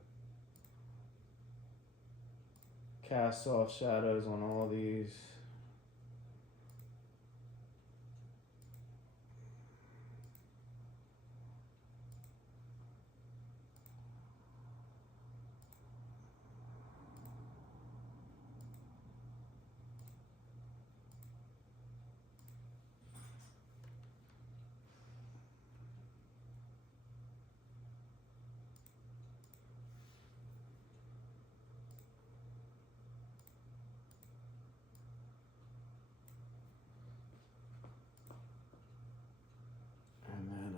Cast soft shadows on all these. And then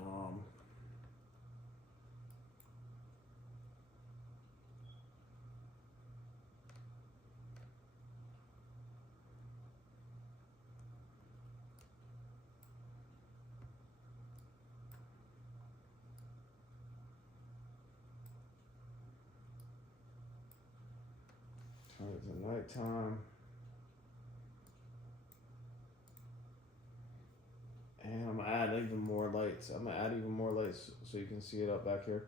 turn it to nighttime. And I'm gonna add even more lights. I'm gonna add even more lights so you can see it up back here.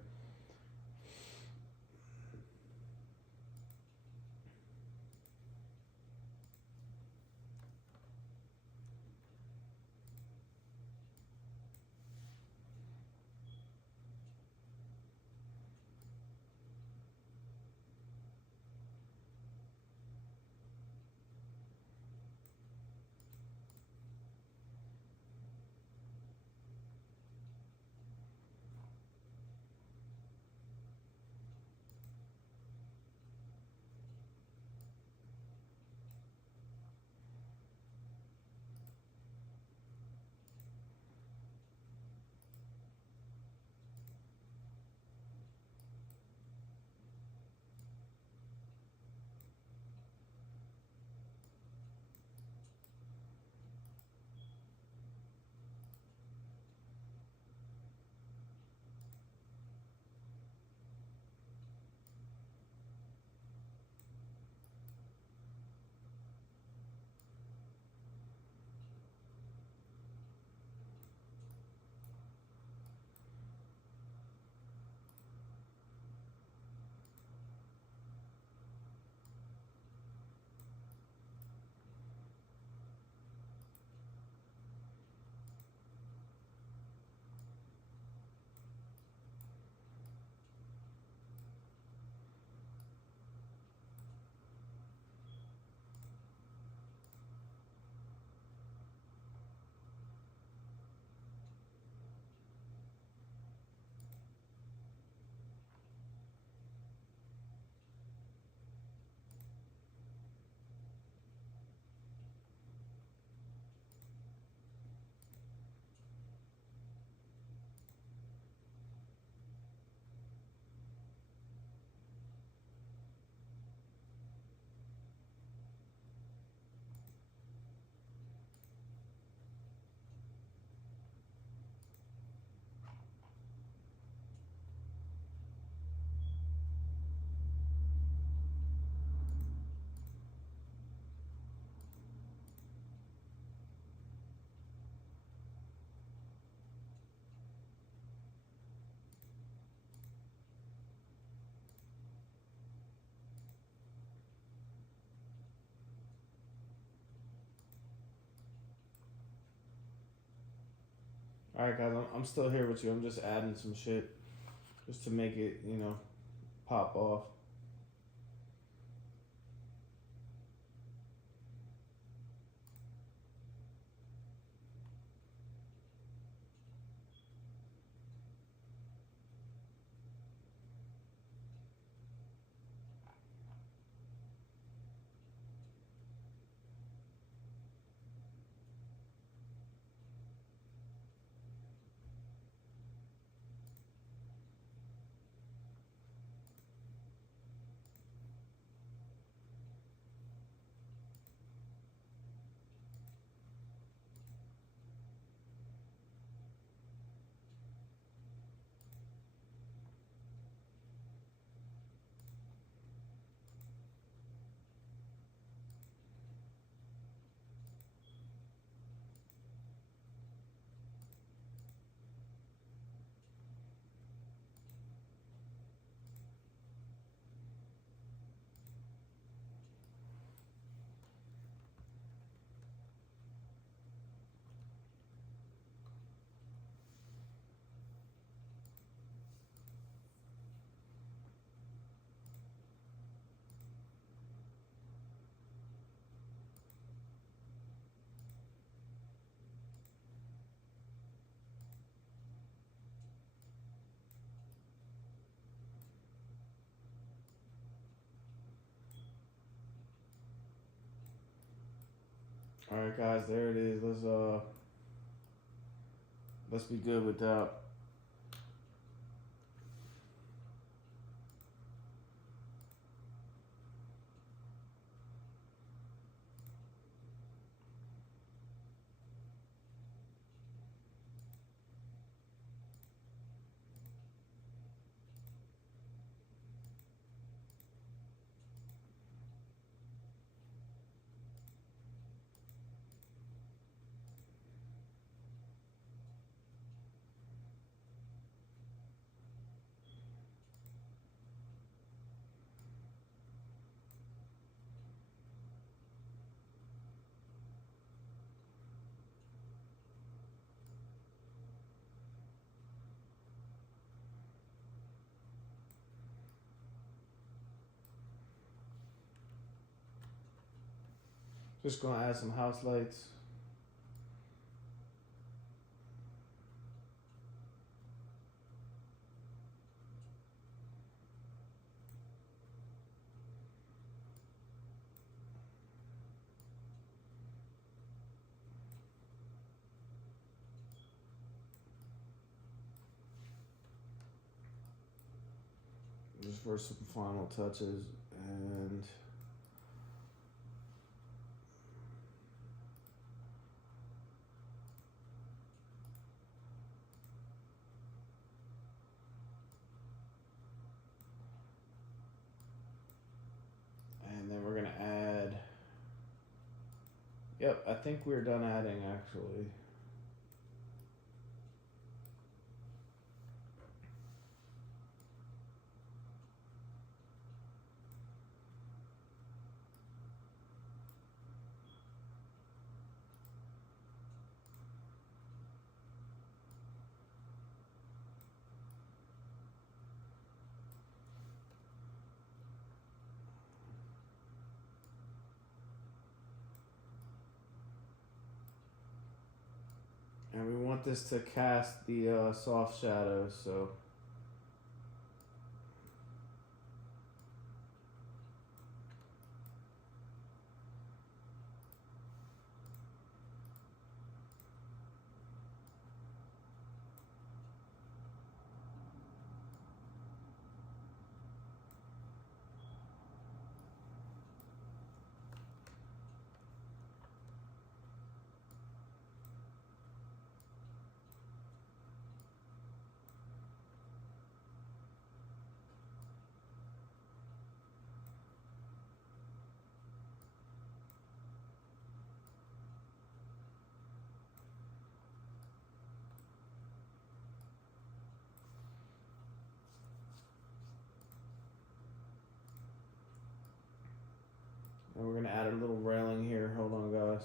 All right, guys, I'm still here with you. I'm just adding some shit just to make it, pop off. All right, guys, there it is. Let's be good with that. Just gonna add some house lights. Just for some final touches and then we're gonna add. Yep, I think we're done adding actually. And we want this to cast the soft shadows, so. And we're gonna add a little railing here. Hold on, guys.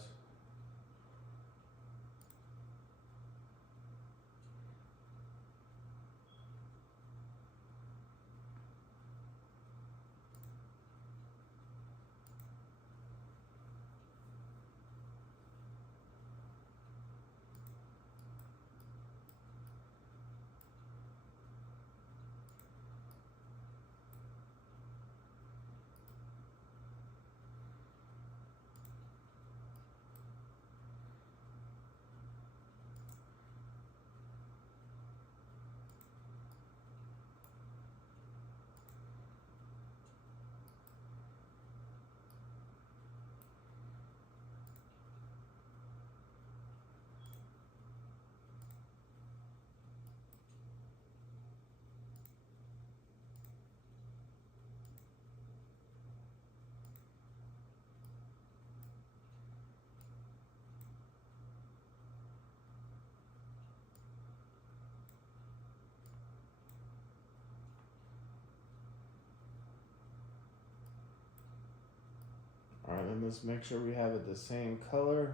Alright, then let's make sure we have it the same color.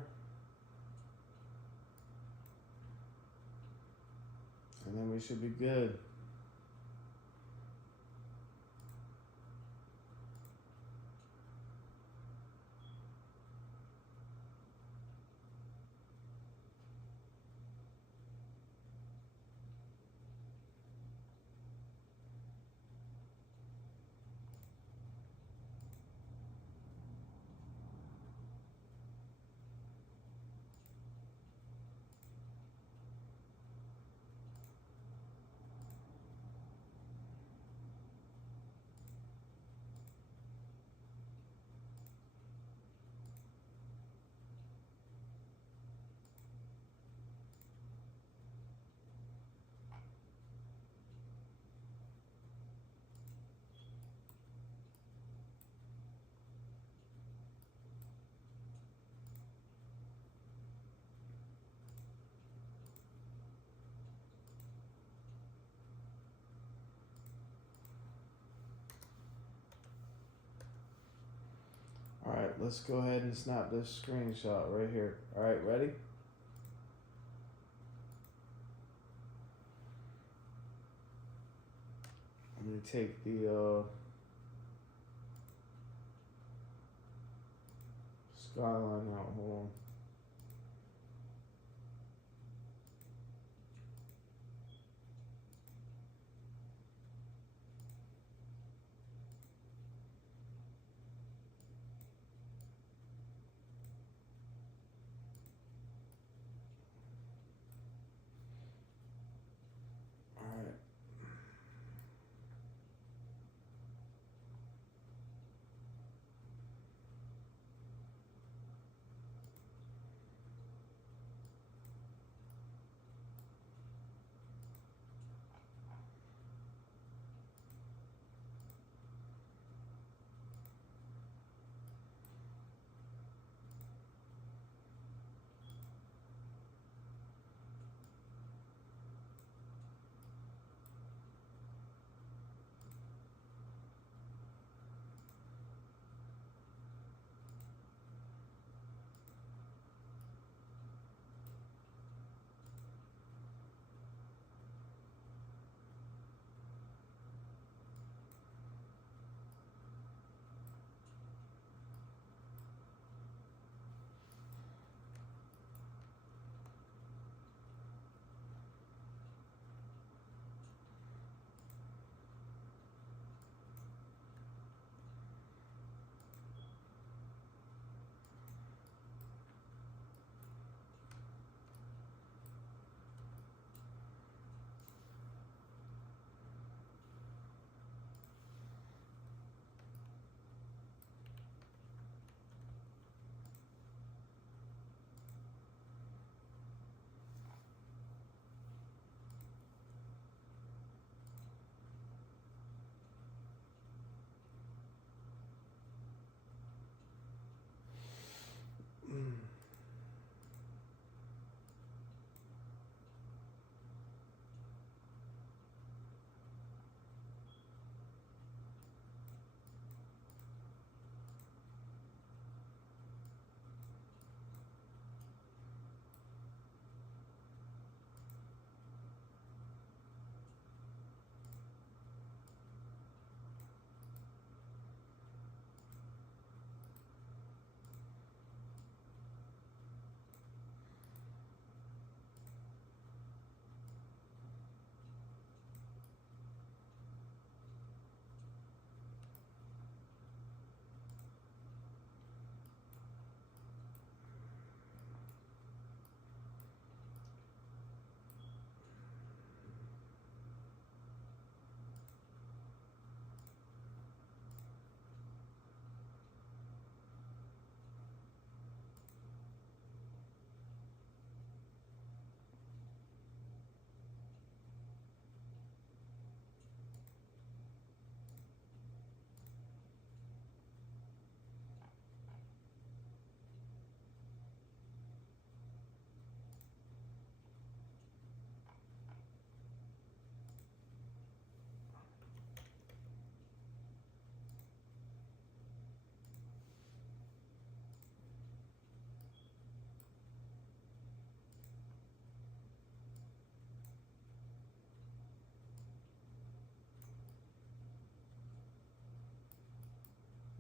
And then we should be good. Alright, let's go ahead and snap this screenshot right here. Alright, ready? I'm going to take the skyline out. Hold on. Alright.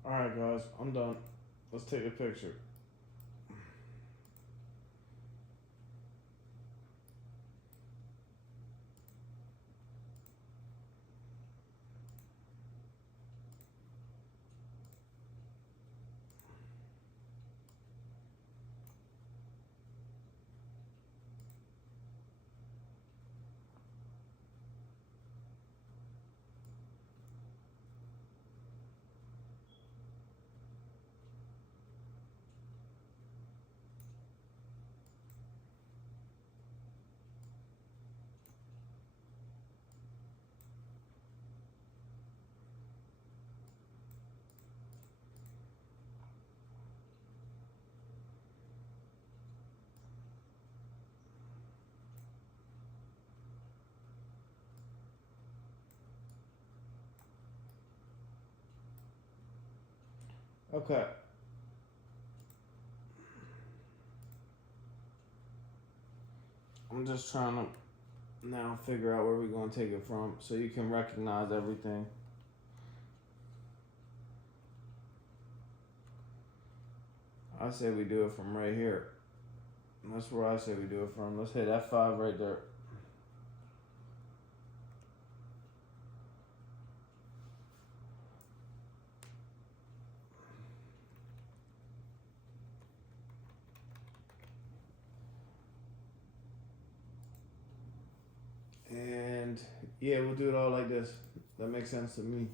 Alright, guys, I'm done. Let's take a picture. Okay. I'm just trying to now figure out where we're going to take it from so you can recognize everything. I say we do it from right here. That's where I say we do it from. Let's hit F5 right there. And yeah, we'll do it all like this. That makes sense to me.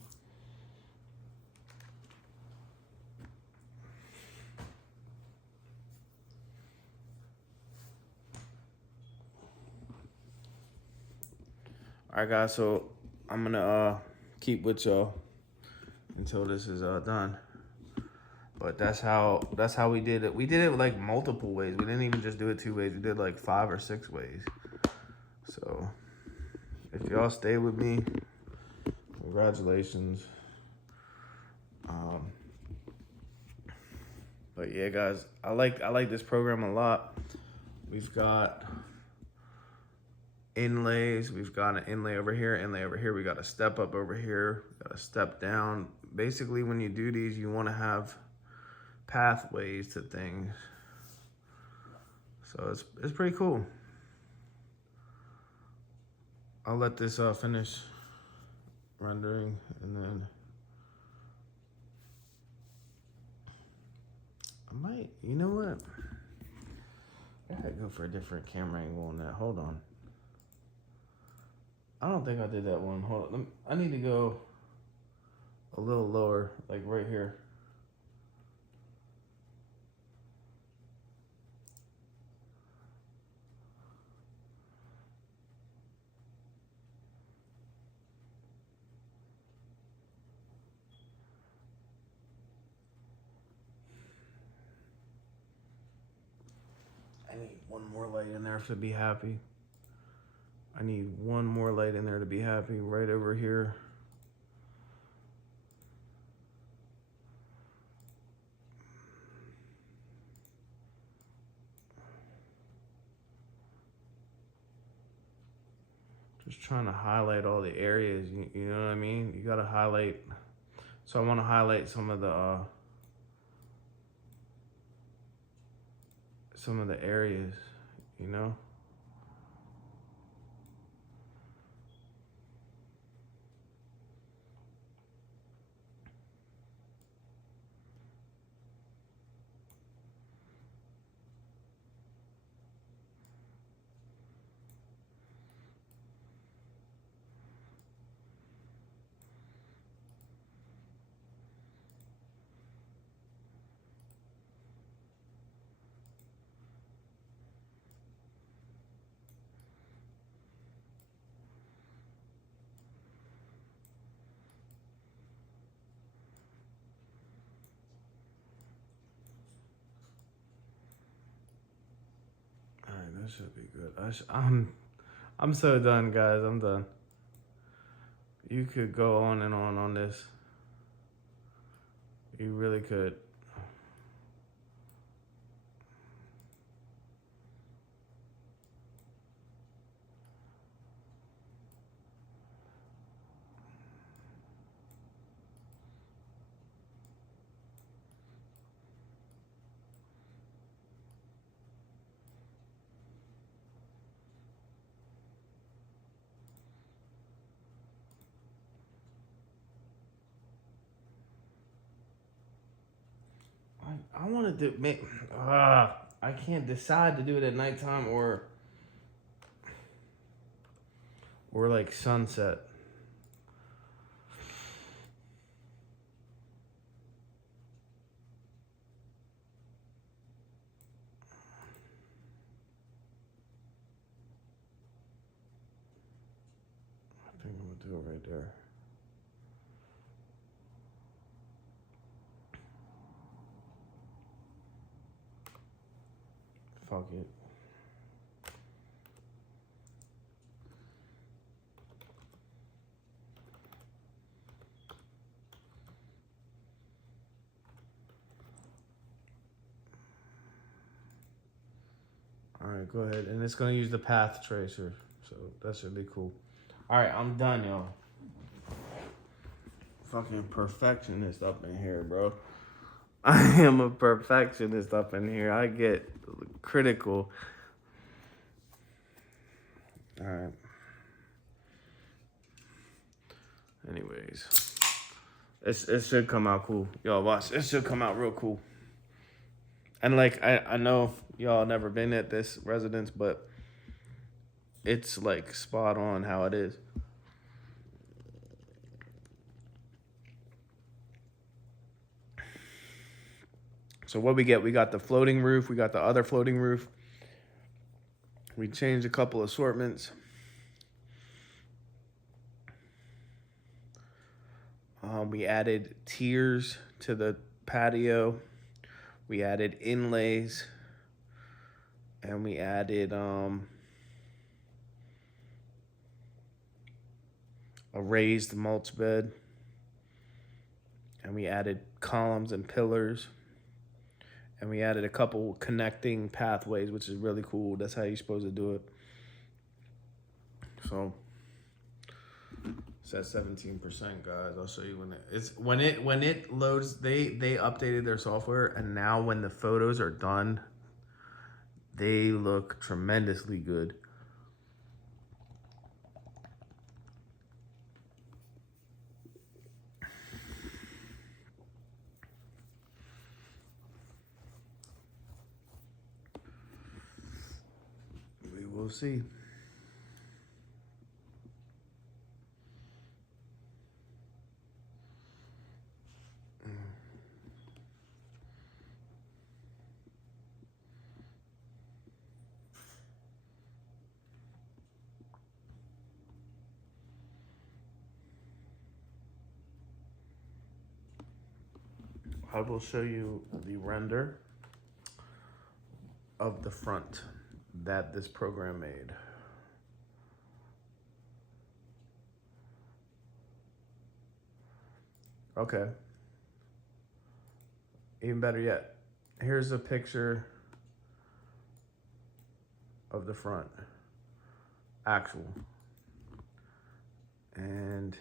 Alright guys, so I'm gonna keep with y'all until this is done. But that's how we did it. We did it like multiple ways. We didn't even just do it 2 ways. We did like 5 or 6 ways. So if y'all stay with me, congratulations. But yeah, guys, I like this program a lot. We've got inlays. We've got an inlay over here, inlay over here. We got a step up over here. We got a step down. Basically, when you do these, you want to have pathways to things. So it's pretty cool. I'll let this finish rendering, and then I might, you know what? I gotta go for a different camera angle on that. Hold on. I don't think I did that one. Hold on. I need to go a little lower, like right here. I need one more light in there to be happy. I need one more light in there to be happy, right over here. Just trying to highlight all the areas, you know what I mean? You gotta highlight. So I wanna highlight some of the areas, you know? All right, that should be good. I'm so done, guys. I'm done. You could go on and on this. You really could. I want to do make. I can't decide to do it at nighttime or like sunset. I think I'm gonna do it right there. Fuck it. All right, go ahead. And it's going to use the path tracer. So that should be cool. All right, I'm done, y'all. Fucking perfectionist up in here, bro. I am a perfectionist up in here. I get critical. All right. Anyways. It should come out cool. Y'all watch. It should come out real cool. And like, I know y'all never been at this residence, but it's like spot on how it is. So what we get? We got the floating roof. We got the other floating roof. We changed a couple assortments. We added tiers to the patio. We added inlays. And we added a raised mulch bed. And we added columns and pillars. And we added a couple connecting pathways, which is really cool. That's how you're supposed to do it. So it's at 17%, guys. I'll show you when it loads. They updated their software, and now when the photos are done, they look tremendously good. We will see. I will show you the render of the front that this program made. Okay. Even better yet, here's a picture of the front, actual. And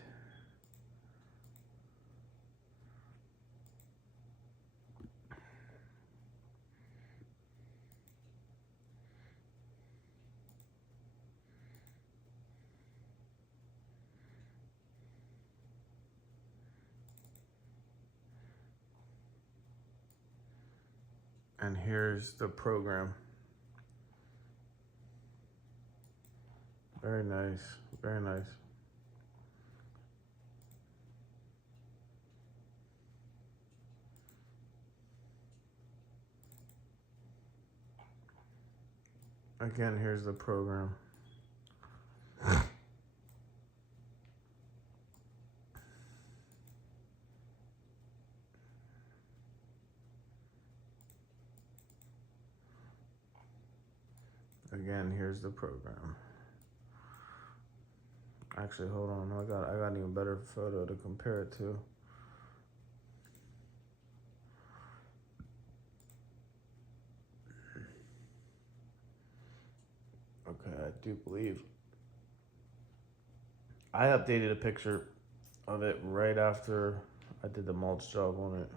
here's the program. Very nice, very nice. Again, here's the program. Again, here's the program. Actually, hold on. I got an even better photo to compare it to. Okay, I do believe I updated a picture of it right after I did the mulch job on it.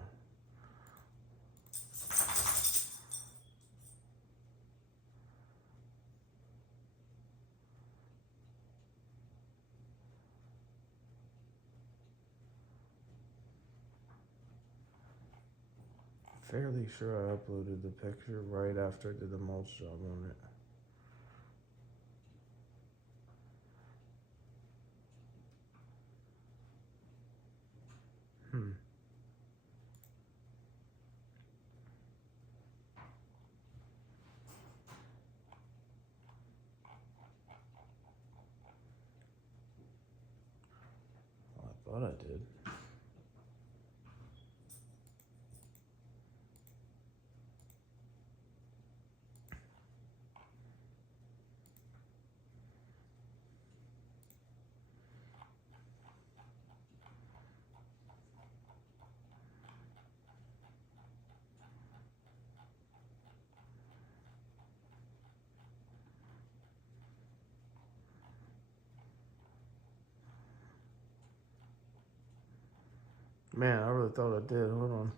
fairly sure I uploaded the picture right after I did the mulch job on it. Well, I thought I did. Man, I really thought I did. Hold on.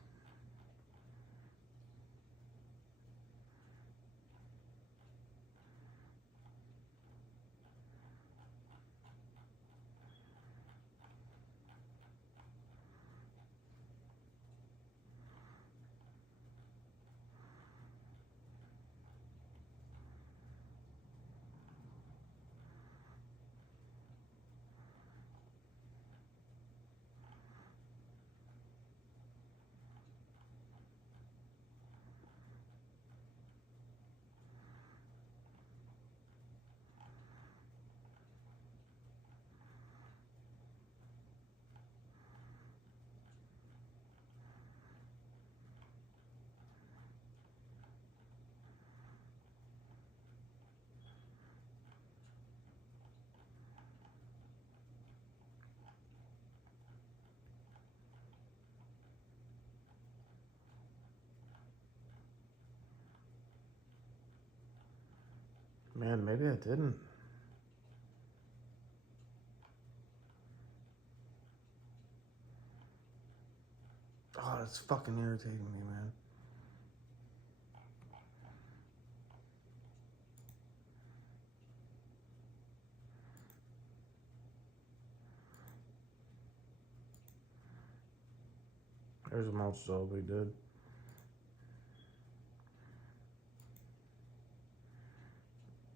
Man, maybe I didn't. Oh, that's fucking irritating me, man. There's a mulch job we did.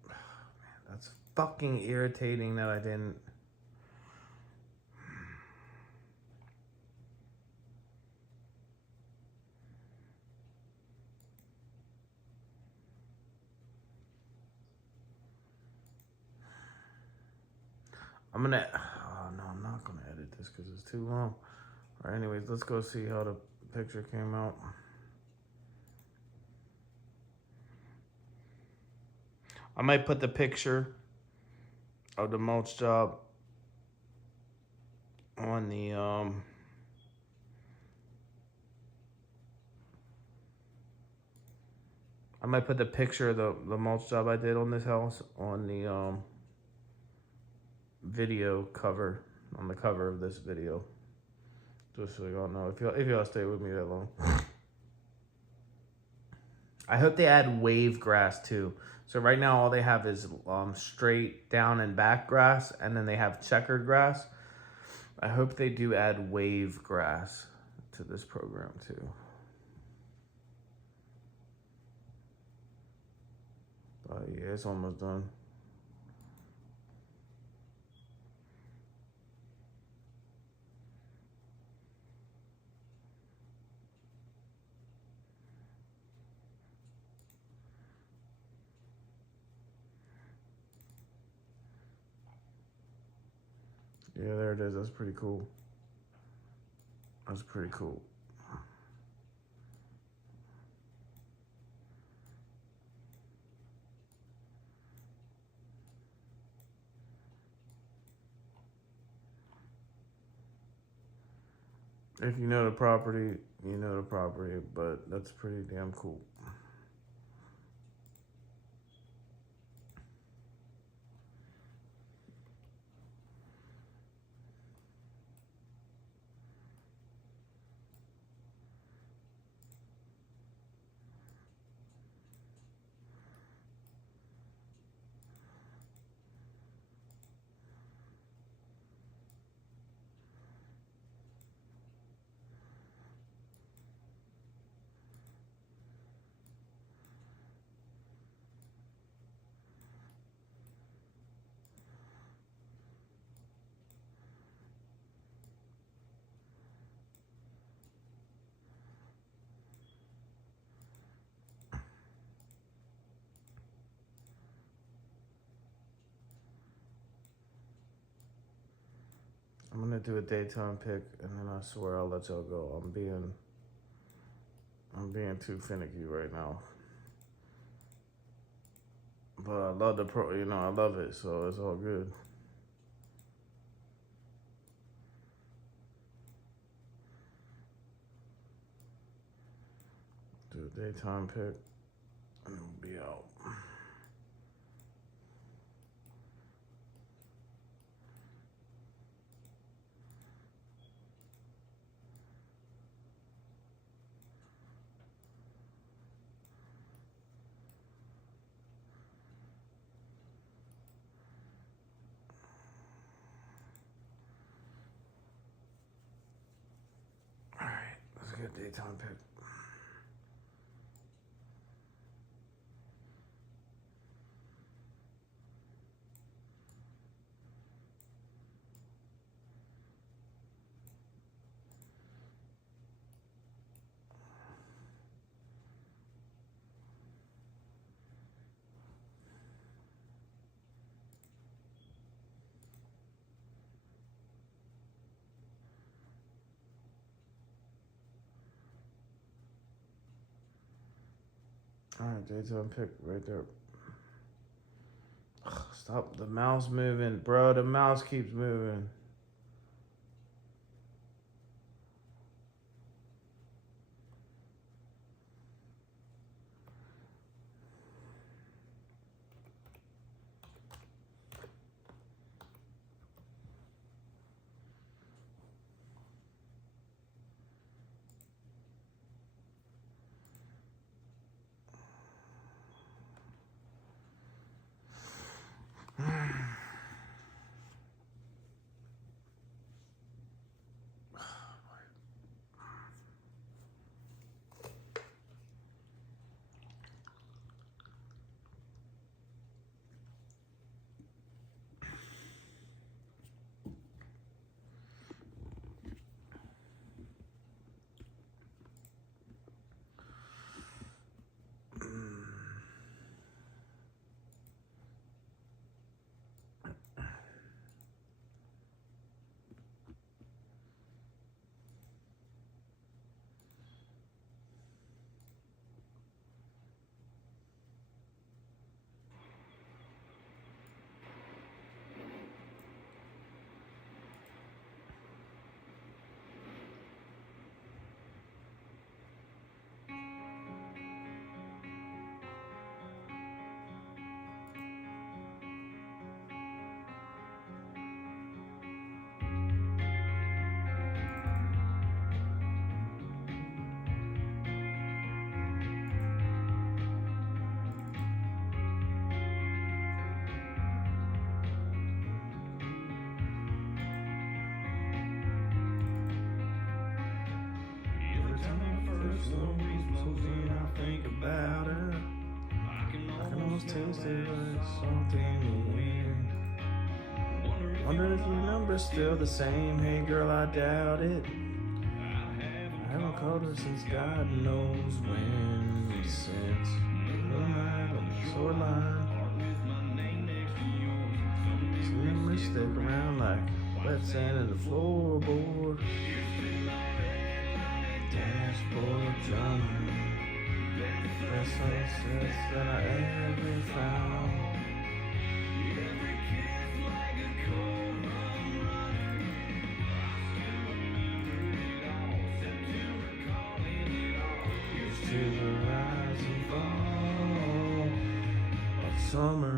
Man, that's fucking irritating that I didn't. I'm gonna. Oh no, I'm not gonna edit this because it's too long. Alright, anyways, let's go see how the picture came out. I might put the picture of the mulch job on the I might put the picture of the mulch job I did on this house on the video cover, on the cover of this video. Just so y'all know, if y'all stay with me that long. I hope they add wave grass too. So right now all they have is straight down and back grass, and then they have checkered grass. I hope they do add wave grass to this program too. But yeah, it's almost done. Yeah, there it is. That's pretty cool. That's pretty cool. If you know the property, you know the property, but that's pretty damn cool. do a daytime pick, and then I swear I'll let y'all go. I'm being too finicky right now. But I love I love it, so it's all good. Do a daytime pick, and we'll be out. All right, let's get a daytime pick. All right, daytime pick right there. Ugh, stop the mouse moving, bro. The mouse keeps moving. Taste it like something weird. Wonder if your number's still the same. Hey girl, I doubt it. I haven't called her since God knows when. Since the night on the shoreline. Some memories stick around like wet sand in the floorboard. Dashboard drumming. The sunsets that I ever found. Every kiss like a cold rum running. September calling it all. Used to the rise and fall of summer.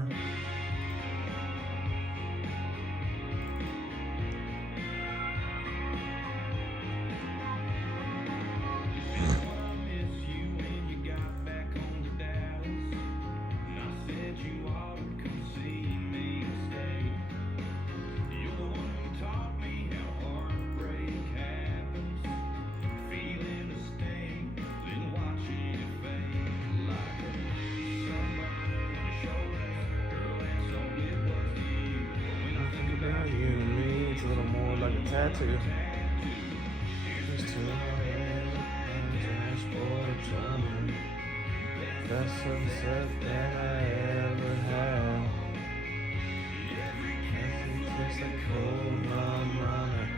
Tattoo. Just to my head, dashboard drumming. Best sunset that I ever had. Every kiss like cold rum running.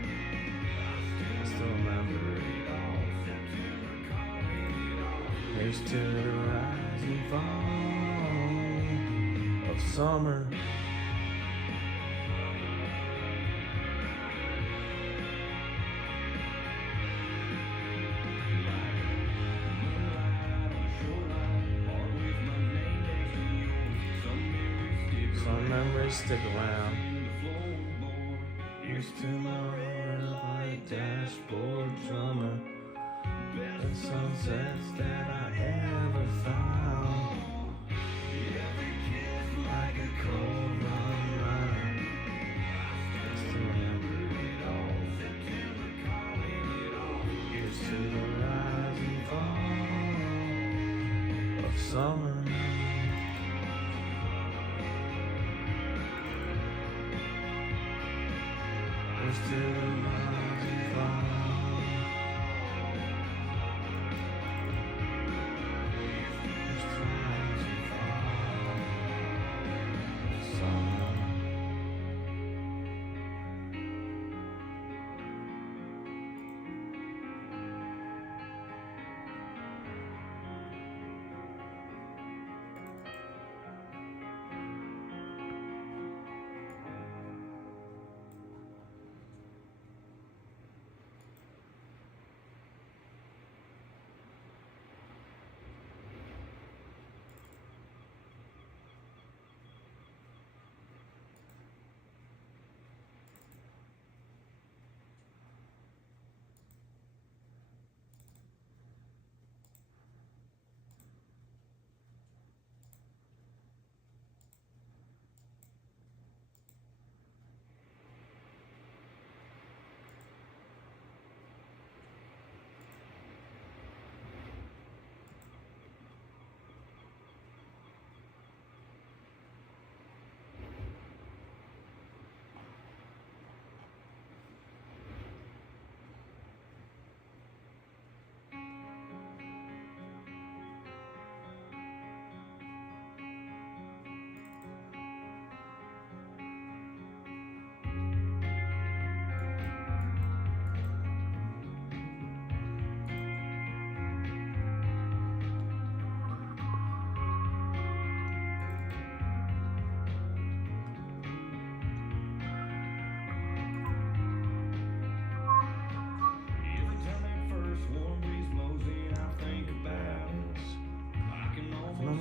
Here's to the rise and fall of summer. Some memories stick around. Here's to my red dashboard drummer. The sunsets that I ever found. Like a cold run. Just to remember it all. Here's to the rise and fall of summer. Here's to the rise and fall.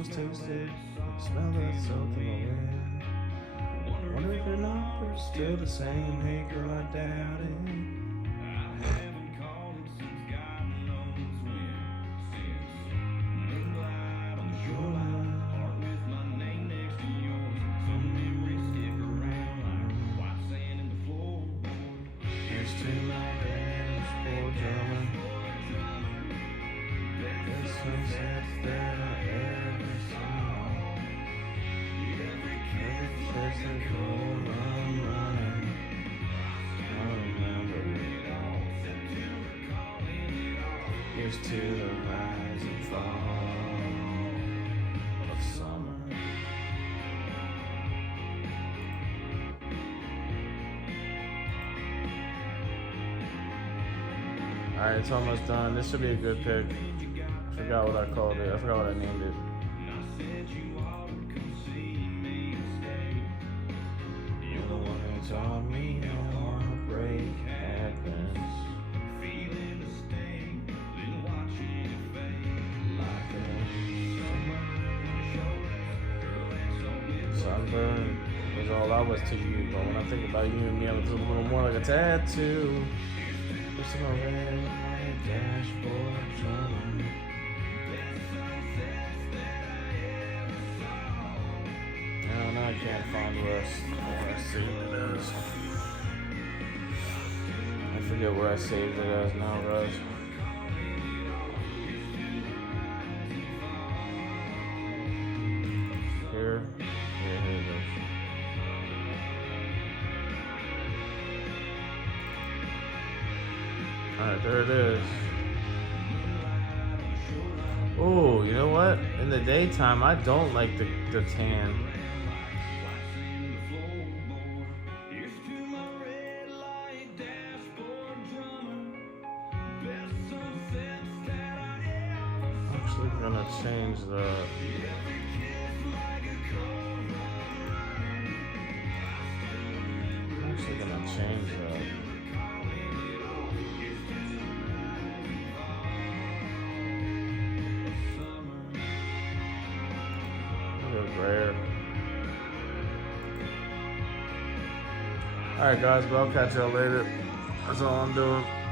Taste it, smell that salt in the wind. Wonder if your number's still the same. Hey girl, I doubt it. I haven't called it since God knows when. Since moonlight on the shoreline, heart with my name next to yours. Some memories stick around like white sand in the floorboard. Here's to my dashboard drumming. The sunsets that I ever saw. Every kiss and cold running. I remember it all. Here's to the rise and fall of summer. Alright, it's almost done. This should be a good pick. I forgot what I called it. I forgot what I named it. You're the one who taught me how heartbreak happens. Feeling the sting, then watching it fade like a sunburn was all I was to you, but when I think about you and me, I was a little more like a tattoo. It's my red dashboard drumming. Now I can't find where I saved it as. I forget where I saved it as now, Russ. Here it is. Alright, there it is. Oh, you know what? In the daytime, I don't like the tan. I'm actually gonna change the. I'm actually gonna change that. Rare. Alright guys, but I'll catch y'all later. That's all I'm doing.